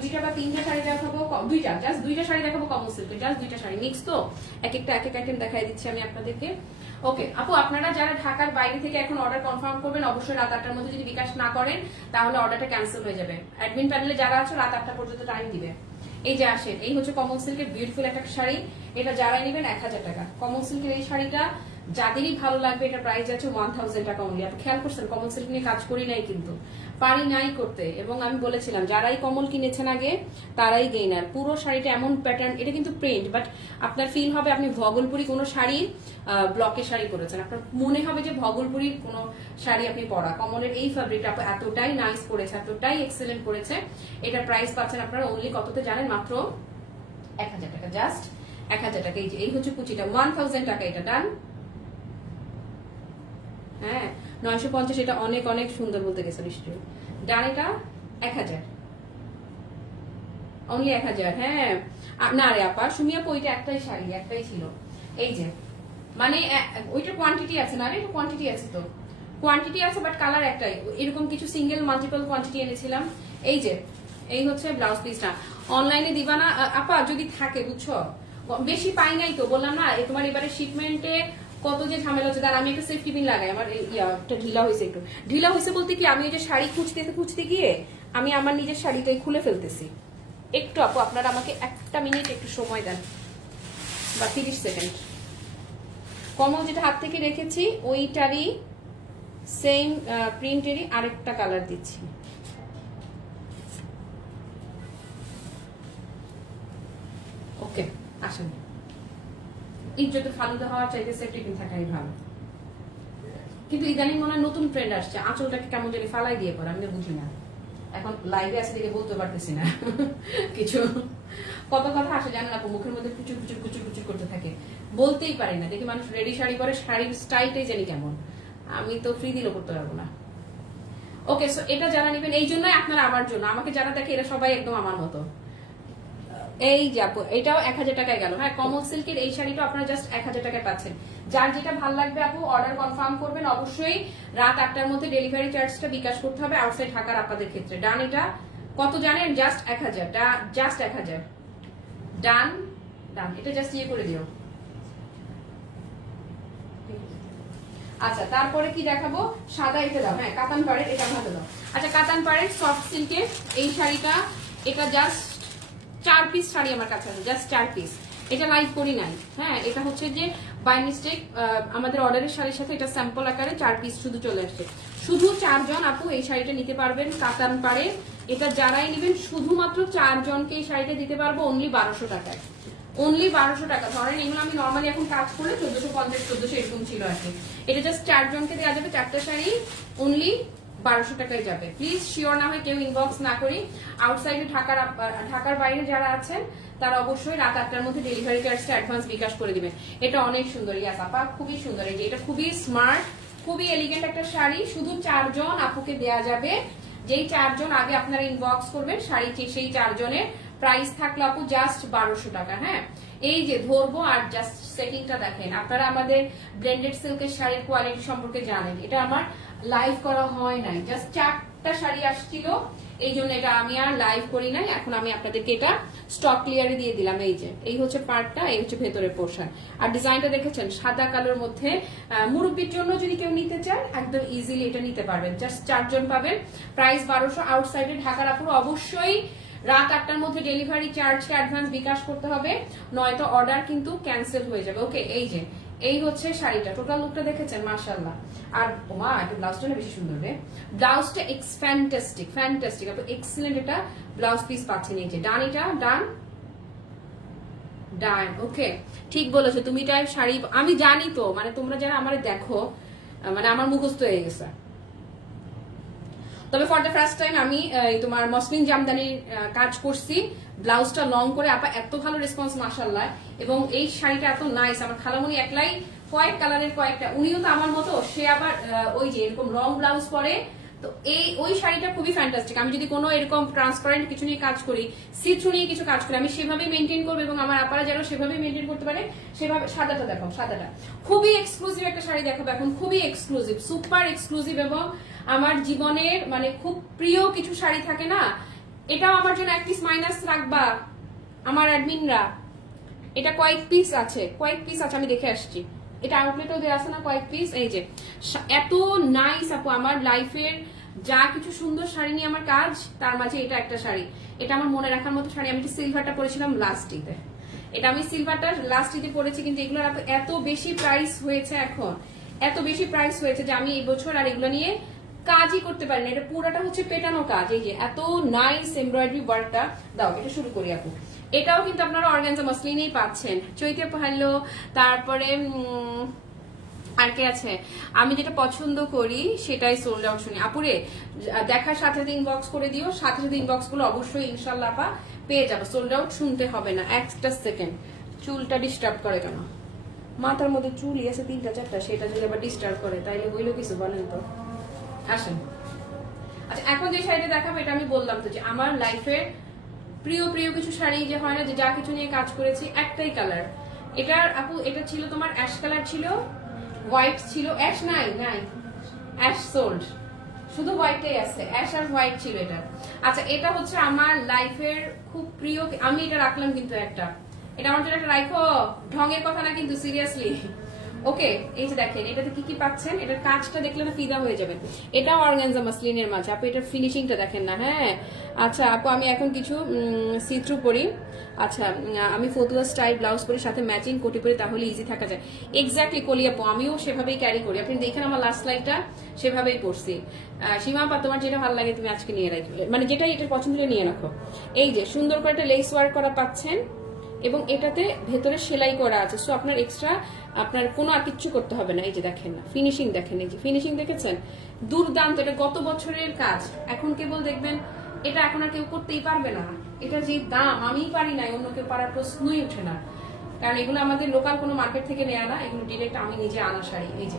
2টা বা 3টা শাড়ি দেখাবো, 2টা জাস্ট 2টা শাড়ি দেখাবো কমল সিল্কের, জাস্ট 2টা শাড়ি মিক্স তো এক একটা আইটেম দেখাই দিচ্ছি আমি আপনাদেরকে। ওকে আপু আপনারা যারা ঢাকার বাইরে থেকে এখন অর্ডার কনফার্ম করবেন, অবশ্যই রাত 8টার মধ্যে যদি বিকাশ না করেন তাহলে অর্ডারটা ক্যান্সেল হয়ে যাবে। অ্যাডমিন প্যানেলে যারা আছে রাত 8টা পর্যন্ত টাইম দিবে। এই যে আসেন এই হচ্ছে কমল সিল্কের বিউটিফুল একটা শাড়ি, এটা যারাই নেবেন 1000 টাকা। কমল সিল্কের এই শাড়িটা যাদেরই ভালো লাগবে, এটা প্রাইস আছে 1000 টাকা অনলি। আপনি খেয়াল করছেন কমল সিল্ক নিয়ে কাজ করি নাই কিন্তু, পারি নাই করতে, এবং আমি বলেছিলাম যারাই কমল কিনেছেন আগে তারাই গেইনার। পুরো শাড়িটা এমন প্যাটার্ন, এটা কিন্তু প্রিন্ট, বাট আপনার ফিল হবে আপনি ভগলপুরি কোনো শাড়ি ব্লকের শাড়ি পরেছেন, আপনার মনে হবে যে ভগলপুরির কোনো শাড়ি আপনি পরা। কমলের এই ফ্যাব্রিকটা এতটাই নাইস করেছে, এতটাই এক্সেলেন্ট করেছে। এটার প্রাইস পাচ্ছেন আপনারা অনলি কততে জানেন, মাত্র 1000 টাকা, জাস্ট 1000 টাকা। এই হচ্ছে কুচিটা 1000 টাকা, এটা ডান। হ্যাঁ 950, এটা অনেক অনেক সুন্দর বলতে গেছে নিশ্চয়ই। ডান এটা 1000 অনলি 1000। হ্যাঁ না রে আপা সুমিয়া ওইটা একটাই শাড়ি, একটাই ছিল। এই যে মানে ওইটা কোয়ান্টিটি আছে না রে, কোয়ান্টিটি আছে তো, কোয়ান্টিটি আছে বাট কালার একটাই, এরকম কিছু সিঙ্গেল মাল্টিপল কোয়ান্টিটি এনেছিলাম। এই যে এই হচ্ছে ব্লাউজ পিসটা, অনলাইনে দিবা না আপা যদি থাকে, বুঝছো বেশি পাই নাই তো, বললাম না তোমার এবারে শিপমেন্টে কত যে ঝামেলা হচ্ছে। তার আমি একটা সেফটি পিন লাগাই, আমার ইয়াটা ঢিলা হয়েছে, একটু ঢিলা হয়েছে বলতে কি আমি এই যে শাড়ি খুঁজতে গিয়ে আমি আমার নিজের শাড়িটাই খুলে ফেলতেছি। একটু আপু আপনারা আমাকে একটা মিনিট একটু সময় দেন, বা 30 সেকেন্ড। কমল যেটা হাত থেকে রেখেছি ওইটারই সেম প্রিন্টেরই আরেকটা কালার দিচ্ছি। ওকে আসেন, ইজ্জতের ফালুদা হওয়ার চাইতে সেফটি পিন থাকাই ভালো। কিন্তু ইদানিং মনে হয় নতুন ট্রেন্ড আসছে, আঁচলটাকে কেমন জানি ফালাই দিয়ে পড়ে, আমি বুঝি না। এখন লাইভে আসে দেখে বলতে পারতেছি না কিছু, কত কথা আসে জানেন আপু, মুখের মধ্যে কুচুর কুচুর কুচুর কুচুর করতে থাকে, বলতেই পারি না। দেখি মানুষ রেডি শাড়ি পরে, শাড়ির স্টাইলটাই জানি কেমন, আমি তো ফ্রি দিলেও করতে পারবো না। ওকে, সো এটা যারা নেবেন, এই জন্যই আপনারা আমার জন্য, আমাকে যারা দেখে এরা সবাই একদম আমার মতো। এই যাবো, এটাও 1000 টাকায় গেল। হ্যাঁ, কমল সিল্কের এই শাড়িটা আপনারা জাস্ট 1000 টাকায় পাচ্ছেন। যার যেটা ভালো লাগবে আপু অর্ডার কনফার্ম করবেন অবশ্যই। রাত 8টার মধ্যে ডেলিভারি চার্জটা বিকাশ করতে হবে আউটসাইড ঢাকার আপনাদের ক্ষেত্রে। ডান, এটা কত জানেন? Just 1000, just 1000। ডান ডান, এটা জাস্ট ইয়ে করে দিও। আচ্ছা, তারপরে কি দেখাবো? সাদা এটা দাও, হ্যাঁ কাতান পাড়ের, এটা ভালো দাও। আচ্ছা, কাতান পাড়ের সফট সিল্কের এই শাড়িটা, এটা জাস্ট 4 পিস শাড়ি আমার কাছে আছে, জাস্ট 4 পিস। এটা লাইভ করি নাই, হ্যাঁ এটা হচ্ছে যে বাই মিস্টেক আমাদের অর্ডারের শাড়ির সাথে এটা স্যাম্পল আকারে 4 পিস শুধু চলে আসছে। শুধু 4 জন আপু এই শাড়িটা নিতে পারবেন কাতান পাড়ে। এটা যারাই নেবেন শুধুমাত্র 4 জনকে এই শাড়িটা দিতে পারবো অনলি 1200 টাকায়। অনলি 1200 টাকা। ধরেন এগুলো আমি নর্মালি এখন কাজ করলে 1450 1400 এরকম ছিল আর কি। এটা জাস্ট 4 জনকে দেওয়া যাবে, 4টা শাড়ি অনলি 1200 টাকায় যাবে। প্লিজ শিওর না হয় কেউ ইনবক্স না করি। আউটসাইডে ঢাকার বাইরে যারা আছেন তারা অবশ্যই রাত 8টার মধ্যে ডেলিভারি চার্জটা অ্যাডভান্স বিকাশ করে দিবেন। এটা অনেক সুন্দর, ইয়াস আপা খুবই সুন্দর। এই যে এটা খুবই স্মার্ট, খুবই এলিগেন্ট একটা শাড়ি, শুধু 4 জন আপুকে দেয়া যাবে। যেই 4 জন আগে আপনারা ইনবক্স করবেন শাড়ি, সেই 4 জনের প্রাইস থাকলো আপু জাস্ট 1200 টাকা। হ্যাঁ, এই যে ধরবো আর জাস্ট সেটিংটা দেখেন। আপনারা আমাদের ব্লেন্ডেড সিল্কের শাড়ির কোয়ালিটি সম্পর্কে জানেন, এটা আমার লাইভ করা হয় নাই, জাস্ট 4টা শাড়ি আসছিল, এই জন্য এটা আমি আর লাইভ করি নাই। এখন আমি আপনাদেরকে এটা স্টক ক্লিয়ারে দিয়ে দিলাম। এই যে এই হচ্ছে পার্টটা, এই হচ্ছে ভেতরের পোর্শন। আর ডিজাইনটা দেখেছেন সাদা কালোর মধ্যে, মুরব্বির জন্য যদি কেউ নিতে চান একদম ইজিলি এটা নিতে পারবেন। জাস্ট 4 জন পাবেন, প্রাইস 1200। আউটসাইডে ঢাকার আপুর অবশ্যই রাত 8টার মধ্যে ডেলিভারি চার্জটা অ্যাডভান্স বিকাশ করতে হবে, নয়তো অর্ডার কিন্তু ক্যান্সেল হয়ে যাবে। ওকে, এই যে এই হচ্ছে শাড়িটা, টোটাল লুকটা দেখেছেন মাশাআল্লাহ। আর ওমা এটা ব্লাউজটা না বেশি সুন্দর রে, ব্লাউজটা ফ্যান্টাস্টিক ফ্যান্টাস্টিক, আপনি এক্সিলেন্ট একটা ব্লাউজ পিস পাচ্ছেন। এই যে ডান, এটা ডান ডান। ওকে, ঠিক বলেছো তুমি, টাইপ শাড়ি আমি জানি তো, মানে তোমরা যারা আমার দেখো মানে আমার মুখস্থ হয়ে গেছে। তবে ফর দ্য ফার্স্ট টাইম আমি তোমার মসলিন জামদানির কাজ করছি, ব্লাউজটা লং করে আপা এত ভালো রেসপন্স মাশাআল্লাহ। এবং এই শাড়িটা এত নাইস, আমার খালামণি একলাই কয়েক কালারের কয়েকটা, উনিও তো আমার মতো, সে আবার ওই যে এরকম লং ব্লাউজ পরে, তো ওই শাড়িটা খুবই ফ্যান্টাস্টিক। আমি যদি কোনো এরকম ট্রান্সপারেন্ট কিছু নিয়ে কাজ করি, সিথ্রু নিয়ে কিছু কাজ করি, আমি সেভাবেই মেনটেন করবো এবং আমার আপারা যেন সেভাবেই মেনটেন করতে পারে সেভাবে। সাদাটা দেখো, সাদাটা খুবই এক্সক্লুসিভ একটা শাড়ি দেখাবো এখন, খুবই এক্সক্লুসিভ, সুপার এক্সক্লুসিভ। এবং আমার জীবনের মানে খুব প্রিয় কিছু শাড়ি থাকে না, এটাও আমার জন্য 1 পিস মাইনাস রাখবা আমার অ্যাডমিনরা। এটা কয়েক পিস আছে, আমি দেখে আসছি, এটা আউটলেটও দেওয়া আছে না কয়েক পিস। এই যে এত নাইস আপু, আমার লাইফের যা কিছু সুন্দর শাড়ি নিয়ে আমার কাজ, তার মাঝে এটা একটা শাড়ি, এটা আমার মনে রাখার মতো শাড়ি। আমি সিলভারটা পরেছিলাম লাস্ট ঈদে, এটা আমি সিলভারটা লাস্ট ঈদে পরেছি, কিন্তু এগুলোর এত বেশি প্রাইস হয়েছে এখন, এত বেশি প্রাইস হয়েছে যে আমি এই বছর আর এগুলো নিয়ে কাজই করতে পারি না। এটা পুরাটা হচ্ছে পেটানো কাজ। এই যে এত নাইস এমব্রয়ডারি ওয়ার্কটা দাও, এটা শুরু করি আপু। এটাও কিন্তু আপনারা অর্গানজা মসলিনেই পাচ্ছেন। চৈতি আপু হ্যালো। তারপরে আর কে আছে? আমি যেটা পছন্দ করি সেটাই সোল্ড আউট শুনি আপুরে, দেখার সাথে সাথে ইনবক্স করে দিও, সাথে সাথে ইনবক্স গুলো অবশ্যই ইনশাল্লাহ আপা পেয়ে যাবে। সোল্ড আউট শুনতে হবে না একটা সেকেন্ড। চুলটা ডিস্টার্ব করে কেন? মাথার মধ্যে চুল আছে 3টা 4টা, সেটা যদি আবার ডিস্টার্ব করে তাইলে হইলো কিছু, বলেন তো। আসেন, আচ্ছা এখন যে শাড়িটা দেখাবো এটা আমি বললাম তো যে আমার লাইফের প্রিয় প্রিয় কিছু শাড়ি যে হয় না যে যা কিছু নিয়ে কাজ করেছি একটাই কালার। এটার আপু এটা ছিল তোমার অ্যাশ কালার ছিল, হোয়াইট ছিল, অ্যাশ নাই অ্যাশ সোল্ড, শুধু হোয়াইটটাই আছে, অ্যাশ আর হোয়াইট ছিল এটা। আচ্ছা, এটা হচ্ছে আমার লাইফের খুব প্রিয়, আমি এটা রাখলাম কিন্তু একটা, এটা আমার জন্য একটা রাখো, ঢঙের কথা না কিন্তু, সিরিয়াসলি। ওকে, এই যে দেখেন এটাতে কি কি পাচ্ছেন, এটার কাজটা দেখলে না ফিদা হয়ে যাবেন। এটা অর্গানজা মাসলিনের মাঝে আপু, এটার ফিনিশিংটা দেখেন না। হ্যাঁ আচ্ছা আপু, আমি এখন কিছু সিথ্রু পরি। আচ্ছা, আমি ফতুয়া স্টাইল ব্লাউজ পরি, সাথে ম্যাচিং কোটি পরি, তাহলে ইজি থাকা যায়। এক্স্যাক্টলি কলি আপু, আমিও সেভাবেই ক্যারি করি। আপনি দেখেন আমার লাস্ট লাইফটা সেভাবেই পরছি। সীমা আপা, তোমার যেটা ভালো লাগে তুমি আজকে নিয়ে রাখবে, মানে যেটাই এটার পছন্দ নিয়ে রাখো। এই যে সুন্দর করে একটা লেস ওয়ার্ক করা পাচ্ছেন, এবং এটাতে ভেতরে সেলাই করা আছে, সো আপনার এক্সট্রা আপনার কোনো আর কিচ্ছু করতে হবে না। এই যে দেখেন না, ফিনিশিং দেখেন, এই যে ফিনিশিং দেখেছেন, দুর্দান্ত। এটা গত বছরের কাজ, এখন কেবল দেখবেন এটা এখন আর কেউ করতেই পারবে না। এটা যে দাম, আমিই পারি নাই, অন্য কেউ পারার প্রশ্নই ওঠে না, কারণ এগুলো আমাদের লোকাল কোনো মার্কেট থেকে নেওয়া না, এগুলো ডিরেক্ট আমি নিজে আনা শাড়ি। এই যে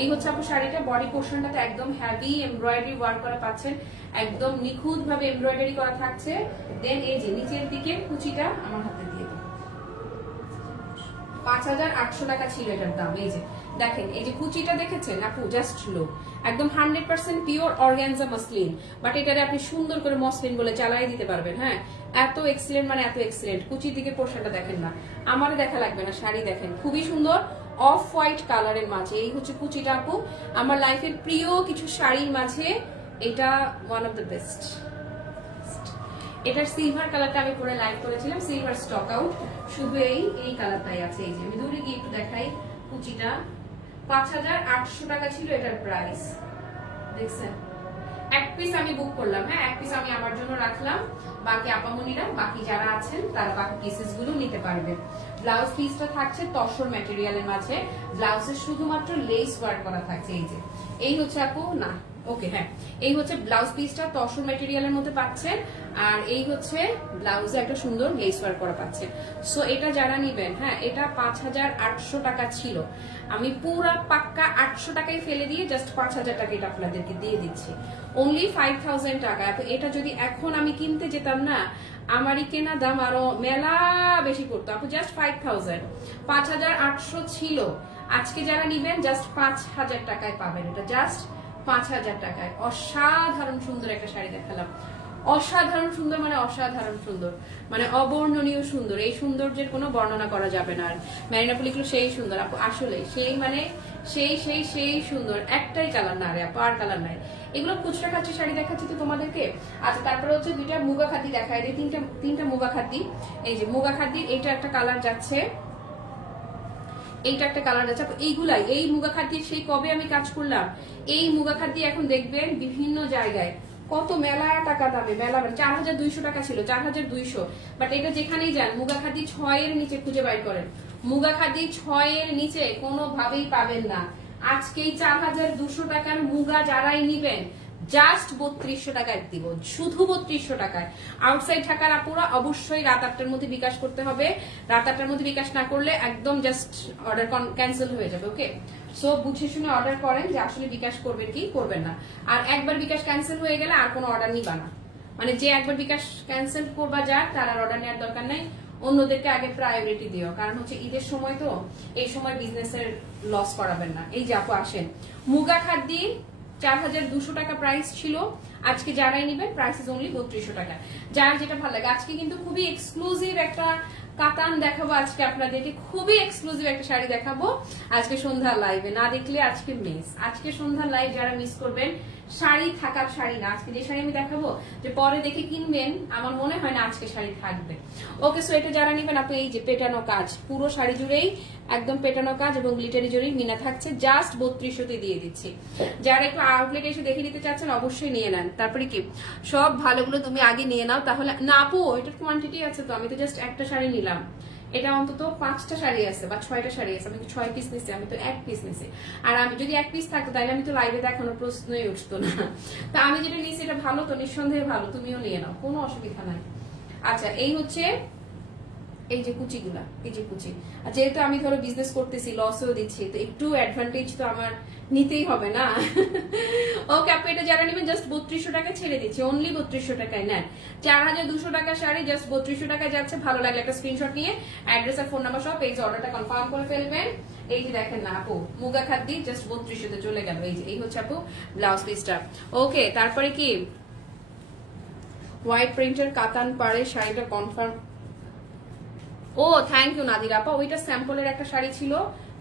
এই হচ্ছে আপু শাড়িটা, বডি পোর্শনটাতে একদম হেভি এমব্রয়ডারি ওয়ার্ক করা পাচ্ছেন, একদম নিখুঁত ভাবে এমব্রয়ডারি করা থাকছে। দেন এই যে নিচের দিকে কুচিটা আমার হাতে দিয়ে দিই, 5800 টাকা ছিল এটার দাম। এই যে দেখেন, এই যে কুচিটা দেখেছেন আপু, জাস্ট লুক, একদম 100% পিওর অর্গানজা মসলিন, বাট এটারে আপনি সুন্দর করে মসলিন বলে চালাই দিতে পারবেন। হ্যাঁ, এত এক্সিলেন্ট, মানে এত এক্সিলেন্ট। কুচির দিকে পোর্শনটা দেখেন না, আমারও দেখা লাগবে না, শাড়ি দেখেন খুবই সুন্দর, অফ হোয়াইট কালারের মাঝে। এই হচ্ছে কুচিটা আপু, আমার লাইফের প্রিয় কিছু শাড়ির মাঝে এটা ওয়ান অফ দ্য বেস্ট। এটার সিলভার কালারটা আমি পরে লাইভ করেছিলাম, সিলভার স্টক আউট, শুধু এই কালারটাই আছে। এই যে আমি দূরে গিয়ে একটু দেখাই, কুচিটা 5800 টাকা ছিল এটার প্রাইস, দেখছেন। এক পিস আমি বুক করলাম, হ্যাঁ এক পিস আমি আমার জন্য রাখলাম, বাকি আপামনিরা, বাকি যারা আছেন তারা বাকি পিসেস গুলো নিতে পারবে। ব্লাউজ পিসটা থাকছে তসর ম্যাটেরিয়ালের মাঝে, ব্লাউজের শুধুমাত্র লেস ওয়ার্ক করা থাকছে। এই যে এই হচ্ছে আপু, না ওকে হ্যাঁ, এই হচ্ছে ব্লাউজ পিসটা তসর ম্যাটেরিয়ালের মধ্যে পাচ্ছেন, আর এই হচ্ছে ব্লাউজে একটা সুন্দর লেস ওয়ার্ক করা পাচ্ছেন। সো এটা যারা নিবেন, হ্যাঁ এটা 5800 টাকা ছিল, আমি পুরা পাক্কা 800 টাকায় ফেলে দিয়ে জাস্ট 5000 টাকা এটা আপনাদেরকে দিয়ে দিচ্ছি, অনলি 5000 টাকা। এটা যদি এখন আমি কিনতে যেতাম না, আমারই কেনা দাম আরো মেলা বেশি পড়তো আপু, জাস্ট 5000, 5800 ছিল। আজকে যারা নিবেন জাস্ট 5000 টাকায় পাবেন, এটা জাস্ট 5000 টাকায়। অসাধারণ সুন্দর একটা শাড়ি দেখালাম, অসাধারণ সুন্দর, মানে অসাধারণ সুন্দর, মানে অবর্ণনীয় সুন্দর। এই সৌন্দর্যের কোনো বর্ণনা করা যাবে না। আর ম্যারিনা পলিগুলো সেই সুন্দর আপু, আসলে সেই মানে সেই সুন্দর, একটাই কালার না রে আপু, আর কালার নাই। এগুলো খুচরা খাচ্ছি শাড়ি দেখাচ্ছি তো তোমাদেরকে। আচ্ছা তারপরে হচ্ছে দুইটা মুগা খাদি দেখায় দিই, তিনটা মুগা খাদি। এই যে মুগা খাদি, এইটা একটা কালার যাচ্ছে, এইটা একটা কালার যাচ্ছে। এইগুলাই, এই মুগা খাদি সেই কবে আমি কাজ করলাম, এই মুগা খাদি এখন দেখবেন বিভিন্ন জায়গায় কত মেলা টাকা দামে, মেলা 4200 টাকা ছিল, 4200। বাট এটা যেখানেই যান মুগা খাদি 6 এর নিচে খুঁজে বাই করেন, মুগা খাদি 6 এর নিচে কোনোভাবেই পাবেন না। আজকেই 4200 টাকার মুগা যারাই নিবেন জাস্ট 3200 টাকায় দিব, শুধু 3200 টাকায়। আউটসাইড ঢাকার আপুরা অবশ্যই রাত 8টার মধ্যে বিকাশ করতে হবে, রাত 8টার মধ্যে বিকাশ না করলে একদম জাস্ট অর্ডার ক্যান্সেল হয়ে যাবে। ওকে, সো বুঝে শুনে অর্ডার করেন যে আসলে বিকাশ করবেন কি করবেন না। আর একবার বিকাশ ক্যান্সেল হয়ে গেলে আর কোনো অর্ডার নিবা না, মানে যে একবার বিকাশ ক্যান্সেল করবা যাক তার আর অর্ডার নেওয়ার দরকার নাই, অন্যদেরকে আগে প্রায়োরিটি দিও, কারণ হচ্ছে ঈদের সময় তো, এই সময় বিজনেসের লস করাবেন না। এই যে আপু আসেন, মুগা খাদি 4200 টাকা প্রাইস ছিল, আজকে যারাই নিবেন প্রাইস ইজ অনলি 3200 টাকা। যার যেটা ভালো লাগে। আজকে কিন্তু খুবই এক্সক্লুসিভ একটা কাতান দেখাবো আজকে আপনাদেরকে, খুবই এক্সক্লুসিভ একটা শাড়ি দেখাবো আজকে সন্ধ্যার লাইভে, না দেখলে আজকে মিস। আজকে সন্ধ্যার লাইভ যারা মিস করবেন, শাড়ি থাকার শাড়ি না, আজকে যে শাড়ি আমি দেখাবো যে পরে দেখে কিনবেন, আমার মনে হয় না আজকে শাড়ি থাকবে। ওকে, সো এটা যারা নিবেন আপনি, এই যে পেটানো কাজ, পুরো শাড়ি জুড়েই একদম পেটানো কাজ এবং গ্লিটারি জুড়েই মিনা থাকছে, জাস্ট 3200 দিয়ে দিচ্ছি। যারা একটু আউটলেট এসে দেখে নিতে চাচ্ছেন অবশ্যই নিয়ে নেন। তারপরে কি সব ভালোগুলো তুমি আগে নিয়ে নাও, তাহলে না আপু এটার কোয়ান্টিটি আছে তো, আমি তো জাস্ট একটা শাড়ি নিলাম, এটা অন্তত 5টা শাড়ি আছে বা 6টা শাড়ি আছে, আমি 6 পিস নিচ্ছি, আমি তো 1 পিস নিচ্ছি। আর আমি যদি 1 পিস থাকতো তাহলে আমি তো লাইভে দেখানোর প্রশ্নই উঠতো না। তা আমি যেটা নিচ্ছি এটা ভালো তো, নিঃসন্দেহে ভালো, তুমিও নিয়ে নাও, কোনো অসুবিধা নাই। আচ্ছা এই হচ্ছে এই যে কুচিগুলা, এই যে কুচি, যেহেতু আমি ধরো বিজনেস করতেছি, লসও দিচ্ছি, তো একটু অ্যাডভান্টেজ তো আমার নিতেই হবে না। ওকে আপু, এটা যারা নেবেন জাস্ট 3200 টাকা ছেড়ে দিচ্ছি, অনলি 3200 টাকায় নেন। 4200 টাকা শাড়ি জাস্ট 3200 টাকায় যাচ্ছে। ভালো লাগলে একটা স্ক্রিনশট নিয়ে অ্যাড্রেস আর ফোন নাম্বার সব পেজ অর্ডারটা কনফার্ম করে ফেলবেন। এই যে দেখেন না আপু, মুগা খাদ্দি জাস্ট 3200 তে চলে গেল। এই যে এই হচ্ছে আপু ব্লাউজ পিসটা। ওকে, তারপরে কি হোয়াইট প্রিন্টের কাতান পাড়ে শাড়িটা কনফার্ম। ও থ্যাংক ইউ নাদিরা আপা, ওইটা স্যাম্পলের একটা শাড়ি ছিল,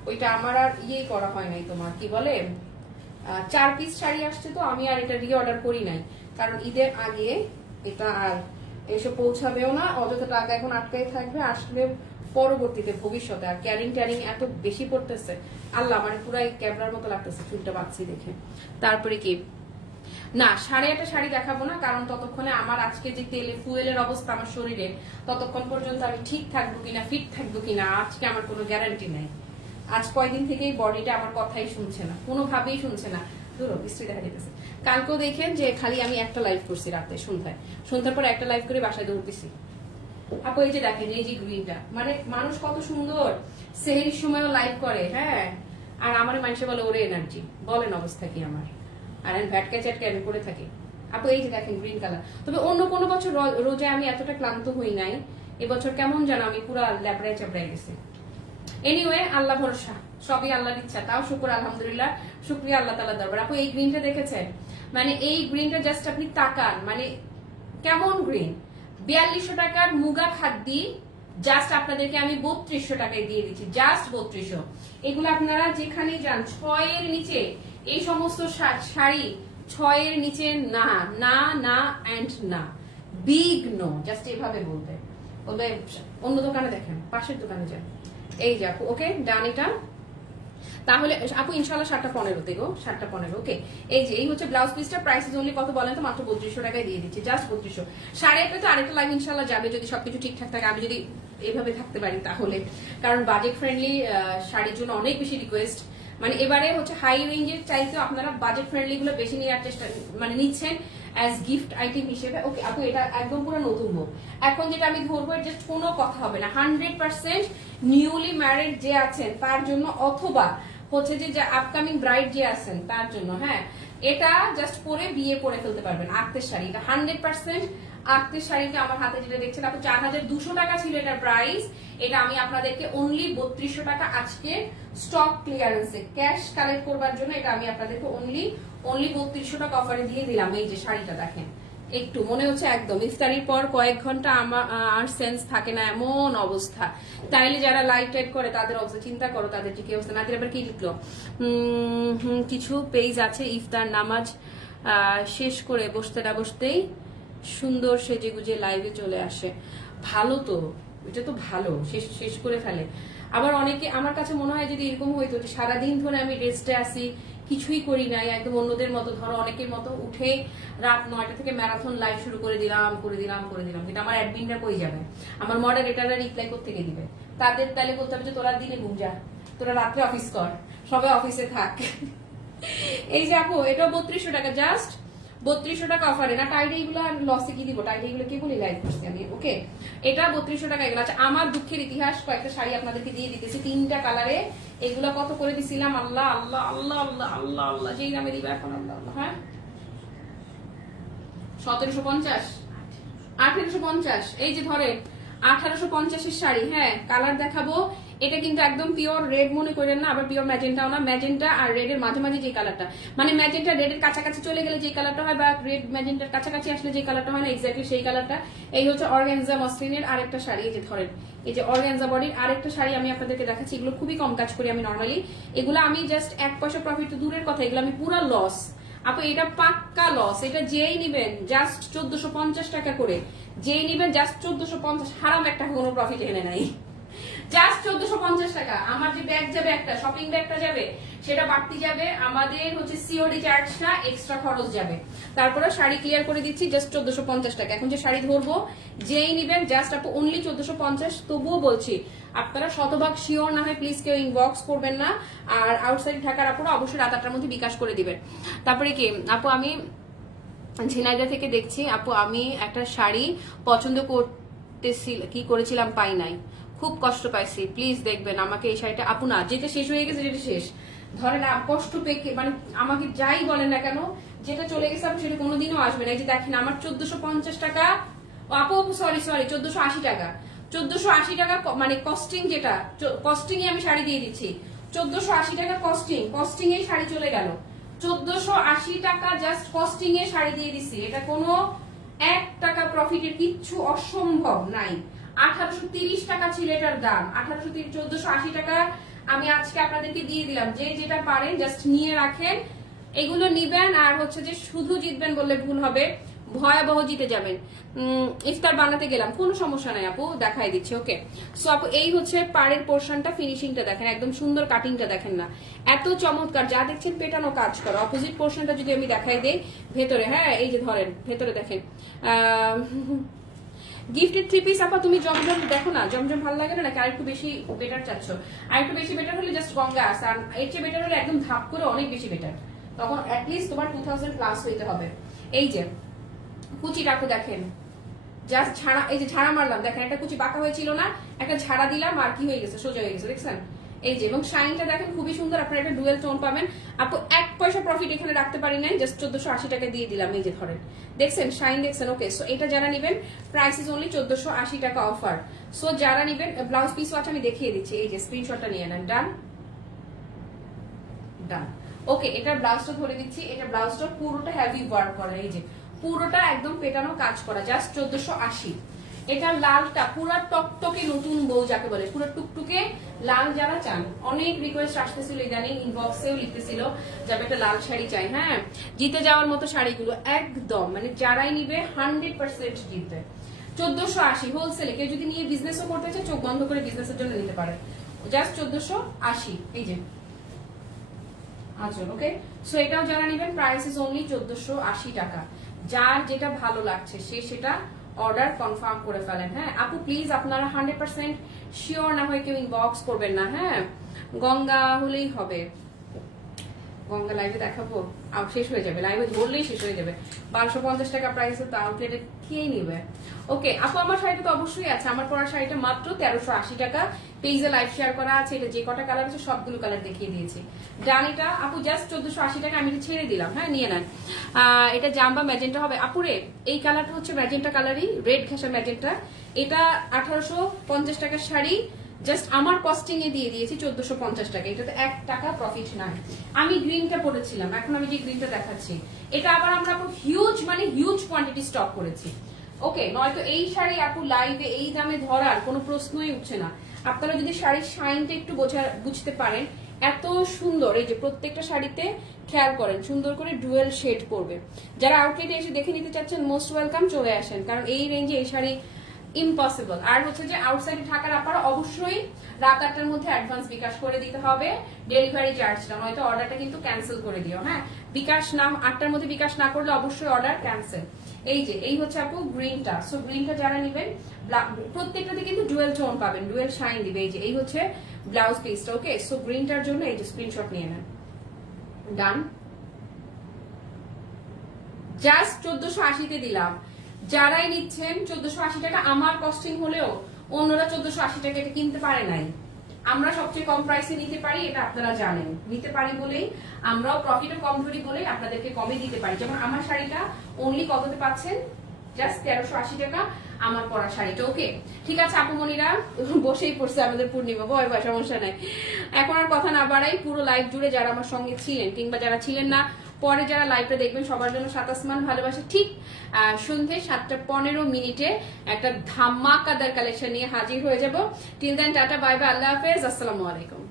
ওইটা আমার আর ইয়েই করা হয় নাই, তোমার কি বলে 4 পিস শাড়ি আসছে তো আমি আর এটা রিঅর্ডার করি নাই, কারণ ঈদের আগে এটা আর এসে পৌঁছাবেও না, অযথা টাকা এখন আটকাই থাকবে, আসলে পরবর্তীতে ভবিষ্যতে। আর ক্যারিং ট্যারিং এত বেশি পড়তেছে, আল্লাহ মানে পুরাই ক্যাবলার মতো লাগতেছে চুলটা বাচ্চি দেখে। তারপরে কি না 8.5 শাড়ি দেখাবো না, কারণ ততক্ষণে আমার আজকে যে ফুয়েলের অবস্থা আমার শরীরে, ততক্ষণ পর্যন্ত আমি ঠিক থাকবো কিনা, ফিট থাকবো কিনা, আজকে আমার কোনো গ্যারান্টি নাই। আজ কয়দিন থেকেই বডিটা আমার কথাই শুনছে না, কোনোভাবেই শুনছে না। ধরো বৃষ্টি দেখা যেতেছে। কালকেও দেখেন যে খালি আমি একটা লাইভ করছি রাতে সন্ধ্যার পর একটা লাইভ করে বাসায় দৌড়তেছি। আপু এই যে দেখেন এই যে গ্রিনটা, মানে মানুষ কত সুন্দর সেহেরির সময়ও লাইভ করে, হ্যাঁ, আর আমার মানুষে বলে ওরে এনার্জি, বলেন অবস্থা কি আমার, আর আমি ভ্যাটকা চ্যাটকা আমি করে থাকি। আপু এই যে দেখেন গ্রিন কালার। তবে অন্য কোনো বছর রোজায় আমি এতটা ক্লান্ত হই নাই, এবছর কেমন জানো আমি পুরো ল্যাবড়ায় চাপড়ায় গেছি। এনিওয়ে আল্লাহ ভরসা, সবই আল্লাহর ইচ্ছা, তাও শুকর আলহামদুলিল্লাহ, শুকরিয়া আল্লাহ তাআলার দরবার। আপু এই গ্রিনটা দেখেছেন, মানে এই গ্রিনটা জাস্ট আপনি তাকান, মানে কেমন গ্রিন। 4200 টাকার মুগা খাদ্যি জাস্ট আপনাদেরকে আমি 3200 টাকায় দিয়ে দিচ্ছি, জাস্ট 3200। এগুলো আপনারা যেখানেই যান 6 এর নিচে এই সমস্ত শাড়ি 6 এর নিচে না না না এন্ড না, বিগ নো, জাস্ট এভাবে বলবে। অন্য দোকানে দেখেন, পাশের দোকানে যান। এই যে আপু ওকে ডান এটা। তাহলে আপু ইনশাআল্লাহ 7:15 দেখো, 7:15 ওকে। এই যে এই হচ্ছে ব্লাউজ পিসটা, প্রাইস ইজ অনলি কত বলেন তো, মাত্র 3200 টাকায় দিয়ে দিচ্ছি, জাস্ট 3200। 1.5 তো আরেকটা লাইভ ইনশাআল্লাহ যাবে যদি সবকিছু ঠিকঠাক থাকে, আমি যদি এভাবে থাকতে পারি তাহলে, কারণ বাজেট ফ্রেন্ডলি শাড়ির জন্য অনেক বেশি রিকোয়েস্ট। মানে এবারে হচ্ছে হাই রেঞ্জের চাইতেও আপনারা বাজেট ফ্রেন্ডলি গুলো বেশি নেওয়ার চেষ্টা মানে নিচ্ছেন অ্যাজ গিফট আইটেম হিসেবে। ওকে আপু এটা একদম পুরো নতুন হোক। এখন যেটা আমি ধরবো জাস্ট কোনো কথা হবে না, 100% নিউলি ম্যারিড যে আছেন তার জন্য, অথবা হচ্ছে যে আপকামিং ব্রাইড যে আছেন তার জন্য। হ্যাঁ, এটা জাস্ট পরে বিয়ে করে ফেলতে পারবেন। আক্তের শাড়ি এটা 100% আক্তের শাড়িটা আমার হাতে যেটা দেখছেন আপু 4200 টাকা ছিল এটার প্রাইস, এটা আমি আপনাদেরকে অনলি 3200 টাকা আজকে স্টক ক্লিয়ারেন্সে ক্যাশ কালেক্ট করবার জন্য এটা আমি আপনাদেরকে অনলি 3200 টাকা অফারে দিয়ে দিলাম। এই যে শাড়িটা দেখেন, একটু মনে হচ্ছে একদম ইফতারির পর কয়েক ঘন্টা আমার সেন্স থাকে না এমন অবস্থা। তাইলে যারা লাইভ টাইট করে তাদের অবস্থা চিন্তা করো, তাদের যে কি অবস্থা। নাদির আবার কি লিখলো, কিছু পেজ আছে ইফতার নামাজ শেষ করে বসতেই সুন্দর সেজে গুজে লাইভে চলে আসে। ভালো তো, এটা তো ভালো, শেষ করে ফেলে। আবার অনেকে আমার কাছে মনে হয় যদি এরকম হইতো যে সারাদিন ধরে আমি রেস্টে আসি, কিছুই করি নাই, একদম অন্যদের মতো, ধরো অনেকের মতো উঠে রাত 9টা থেকে ম্যারাথন লাইভ শুরু করে দিলাম, কিন্তু আমার অ্যাডমিনরা কই যাবে, আমার মডারেটররা রিপ্লাই করতে দিবে, তাদের তাহলে বলতে হবে যে তোরা দিনে ঘুম যা, তোরা রাত্রে অফিস কর, সবাই অফিসে থাক। এই যে আপু এটা 3200 টাকা, জাস্ট 3200 টাকা অফারে না। টাইডে এগুলো লসে কি দিব, টাইডে এগুলো কি বলি লাইভ করছি আমি, ওকে। এটা 3200 টাকা এগুলো। আচ্ছা আমার দুঃখের ইতিহাস, কয়েকটা শাড়ি আপনাদেরকে দিয়ে দিতেছি 3টা কালারে। এগুলো কত করে দিছিলাম, আল্লাহ আল্লাহ আল্লাহ আল্লাহ আল্লাহ আল্লাহ, যেই দামে দিবে এখন আল্লাহ আল্লাহ। হ্যাঁ 1750, 1850। এই যে ধরে 1850 এর শাড়ি, হ্যাঁ কালার দেখাবো। এটা কিন্তু একদম পিওর রেড মনে করেন না, আবার পিওর ম্যাজেন্টাও না, ম্যাজেন্টা আর রেড এর মাঝামাঝি যে কালারটা, মানে ম্যাজেন্টা রেড এর কাছাকাছি চলে গেলে যে কালারটা হয়, বা রেড ম্যাজেন্টার কাছাকাছি আসলে যে কালারটা হয় না, এক্স্যাক্টলি সেই কালারটা। এই হচ্ছে অর্গানজা মসলিনের আরেকটা শাড়ি। এই যে ধরেন এই যে অর্গানজা বডির আরেকটা শাড়ি আমি আপনাদেরকে দেখাচ্ছি। এগুলো খুবই কম কাজ করি আমি নর্মালি, এগুলো আমি জাস্ট 1 পয়সা প্রফিট তো দূরের কথা, এগুলো আমি পুরো লস। আপু এটা পাক্কা লস, এটা যেই নিবেন জাস্ট 1450 টাকা করে, যেই নিবেন জাস্ট 1450, হারাম একটা কোনো প্রফিট এখানে নাই, জাস্ট 1450 টাকা। আমার যে ব্যাগ যাবে একটা শপিং ব্যাগটা যাবে, সেটা বাড়তি যাবে, আমাদের হচ্ছে সিওডি চার্জটা এক্সট্রা খরচ যাবে, তারপরে শাড়ি ক্লিয়ার করে দিচ্ছি জাস্ট 1450 টাকা। এখন যে শাড়ি ধরবো যেই নিবেন জাস্ট আপু অনলি 1450। তবুও বলছি আপনারা শতভাগ শিওর না হয় প্লিজ কেউ ইনবক্স করবেন না, আর আউটসাইড ঢাকার আপুরা অবশ্যই রাত 8টার মধ্যে বিকাশ করে দিবেন। তারপরে কি আপু আমি ঝিনাইদহ থেকে দেখছি, আপু আমি একটা শাড়ি পছন্দ করেছিলাম পাই নাই, খুব কষ্ট পাইছি, প্লিজ দেখবেন আমাকে এই শাড়িটা। আপু না, যেটা শেষ হয়ে গেছে যেটা শেষ, ধরেন কষ্ট পেয়ে মানে আমাকে যাই বলেন না কেন, যেটা চলে গেছে আপনি সেটা কোনোদিনও আসবে না। এই যে দেখেন আমার 1450 টাকা, আপু সরি 1480 টাকা, 1480 টাকা মানে কস্টিং, যেটা কস্টিং এ আমি শাড়ি দিয়ে দিচ্ছি 1480 টাকা কস্টিং এ শাড়ি চলে গেল 1480 টাকা, জাস্ট কস্টিং এ শাড়ি দিয়ে দিচ্ছি। এটা কোনো 1 টাকা প্রফিটের কিচ্ছু অসম্ভব নাই। 1830 টাকা ছিল এটার দাম, 1830, 1480 টাকা আমি আজকে আপনাদেরকে দিয়ে দিলাম। যে যেটা পারেন জাস্ট নিয়ে রাখেন, এগুলো নিবেন। আর হচ্ছে যে শুধু জিতবেন বললে ভুল হবে, ভয়াবহ জিতে যাবেন। ইফতার বানাতে গেলাম, কোনো সমস্যা নাই আপু, দেখাই দিচ্ছি। ওকে, সো আপু এই হচ্ছে পাড়ের পোর্শনটা, ফিনিশিংটা দেখেন, একদম সুন্দর কাটিংটা দেখেন না, এত চমৎকার। যা দেখছেন পেটানো কাজ করা। অপোজিট পোর্শনটা যদি আমি দেখাই দেই ভেতরে, হ্যাঁ এই যে ধরেন ভেতরে দেখেন গিফটেড 3 পিস। আপা তুমি জমজম দেখো না, জমজম ভালো লাগে না নাকি আরেকটু বেশি বেটার চাচ্ছ? আরেকটু বেশি বেটার হলে জাস্ট গঙ্গা আছে, আর এর চেয়ে বেটার হলে একদম ধাপ করে অনেক বেশি বেটার, তখন অ্যাটলিস্ট তোমার 2000 প্লাস হইতে হবে। এই যে কুচি রাখো দেখেন, জাস্ট ঝাড়া, এই যে ঝাড়া মারলাম দেখেন, একটা কুচি বাঁকা হয়েছিল না, একটা ঝাড়া দিলাম আর কি হয়ে গেছে, সোজা হয়ে গেছে, দেখছেন? এই যে, এবং শাইনটা দেখেন খুবই সুন্দর, আপনারা একটা ডুয়েল টোন পাবেন। আপু 1 পয়সা প্রফিট এখানে রাখতে পারি নাই, জাস্ট 1480 টাকা দিয়ে দিলাম। এই যে ধরেন, দেখছেন শাইন, দেখছেন? ওকে, সো এটা যারা নেবেন প্রাইস ইজ অনলি 1480 টাকা অফার। সো যারা নেবেন, ব্লাউজ পিস ওয়াচ আমি দেখিয়ে দিচ্ছি, এই যে স্ক্রিনশটটা নিয়ে নেন। ডান ডান। ওকে, এটা ব্লাউজটা ধরে দিচ্ছি, এটা ব্লাউজটা পুরোটা হেভি ওয়ার্ক করা, এই যে পুরোটা একদম পেটানো কাজ করা, জাস্ট 1480। এটা লালটা পুরো টকটকে নতুন বউ যাকে বলে, পুরো টুকটুকে লাল যারা চান, অনেক রিকোয়েস্ট আসতেছিল ইদানিং, ইনবক্সেও লিখতেছিল যে আমি একটা লাল শাড়ি চাই। হ্যাঁ, জিতে যাওয়ার মতো শাড়িগুলো একদম, মানে যারাই নিবে 100% জিতবে। 1480 হোলসেলে, কেউ যদি নিয়ে বিজনেসও করতে চায় চোখ বন্ধ করে বিজনেসের জন্য নিতে পারে, জাস্ট 1480। এই যে আচ্ছা, ওকে, সো এটাও যারা নেবেন প্রাইস ইজ অনলি 1480 টাকা। যার যেটা ভালো লাগছে সে সেটা অর্ডার কনফার্ম করে ফেলেন। হ্যাঁ আপু প্লিজ আপনারা 100% শিওর না হয়ে কেউ ইনবক্স করবেন না। হ্যাঁ, গঙ্গা হলেই হবে, গঙ্গা লাইভে দেখাবো, শেষ হয়ে যাবে, লাইভে ধরলেই শেষ হয়ে যাবে। 1250 টাকা প্রাইসে তো আউটলেটে কে নিবে? ওকে আপু, আমার শাড়িটা তো অবশ্যই আছে, আমার পরা শাড়িটা মাত্র 1380 টাকা। পেজে লাইভ শেয়ার করা আছে, এটা যে কটা কালার আছে সবগুলো কালার দেখিয়ে দিয়েছি। ডানিটা আপু জাস্ট 1480 টাকা, আমি এটা ছেড়ে দিলাম। হ্যাঁ নিয়ে নেন। এটা জাম্বা ম্যাজেন্টা হবে আপুরে, এই কালারটা হচ্ছে ম্যাজেন্টা কালারই, রেড ঘেঁষা ম্যাজেন্টা। এটা 1850 টাকার শাড়ি, জাস্ট আমার কস্টিং এ দিয়ে দিয়েছি 1450 টাকা, এটাতে 1 টাকা প্রফিট নাই। আমি গ্রিনটা পরেছিলাম, এখন আমি যে গ্রিনটা দেখাচ্ছি এটা আবার আমরা হিউজ, মানে হিউজ কোয়ান্টিটি স্টক করেছি। ওকে, নয়তো এই শাড়ি আপু লাইভে এই দামে ধরার কোনো প্রশ্নই উঠছে না। আপনারা যদি শাড়ির শাইনটা একটু বুঝতে পারেন, এত সুন্দর, এই যে প্রত্যেকটা শাড়িতে খেয়াল করেন সুন্দর করে ডুয়েল শেড করবে। যারা আউটলেটে এসে দেখে নিতে চাচ্ছেন মোস্ট ওয়েলকাম, চলে আসেন, কারণ এই রেঞ্জে এই শাড়ি ইম্পসিবল। আর হচ্ছে যে আউটসাইডে ঢাকার আপনারা অবশ্যই রাত 8টার মধ্যে অ্যাডভান্স বিকাশ করে দিতে হবে ডেলিভারি চার্জটা, নয়তো অর্ডারটা কিন্তু ক্যান্সেল করে দিও। হ্যাঁ, বিকাশ না 8টার মধ্যে বিকাশ না করলে অবশ্যই অর্ডার ক্যান্সেল। এই যে এই হচ্ছে আপু গ্রিনটা, সো গ্রিনটা যারা নেবেন প্রত্যেকটাতে কিন্তু ডুয়েল টোন পাবেন, ডুয়েল শাইন দিবে। এই যে এই হচ্ছে ব্লাউজ পিসটা। ওকে, সো গ্রিনটার জন্য এই যে স্ক্রিনশট নিয়ে নেন। ডান, জাস্ট 1480 তে দিলাম। যারাই নিচ্ছেন 1480 টাকা, আমার কস্টিং হলেও অন্যরা 1480 টাকা এটা কিনতে পারে নাই। আমরা সবচেয়ে কম প্রাইসে নিতে পারি, এটা আপনারা জানেন, নিতে পারি বলেই আমরাও প্রফিটও কম ধরি বলেই আপনাদেরকে কমে দিতে পারি। যেমন আমার শাড়িটা অনলি কততে পাচ্ছেন, জাস্ট 1380 টাকা আমার পরা শাড়িটা। ওকে ঠিক আছে আপু মনিরা, বসেই পড়ছে আমাদের পূর্ণিমা, ভয় ভয় সমস্যা নাই। এখন আর কথা না বাড়াই, পুরো লাইভ জুড়ে যারা আমার সঙ্গে ছিলেন কিংবা যারা ছিলেন না, পরে যারা লাইভটা দেখবেন সবার জন্য সাত আসমান ভালোবাসা। ঠিক সন্ধ্যে 7:15 একটা ধামাকাদার কালেকশন নিয়ে হাজির হয়ে যাব। Till then tata, bye bye, আল্লাহ হাফেজ, আসসালামু আলাইকুম।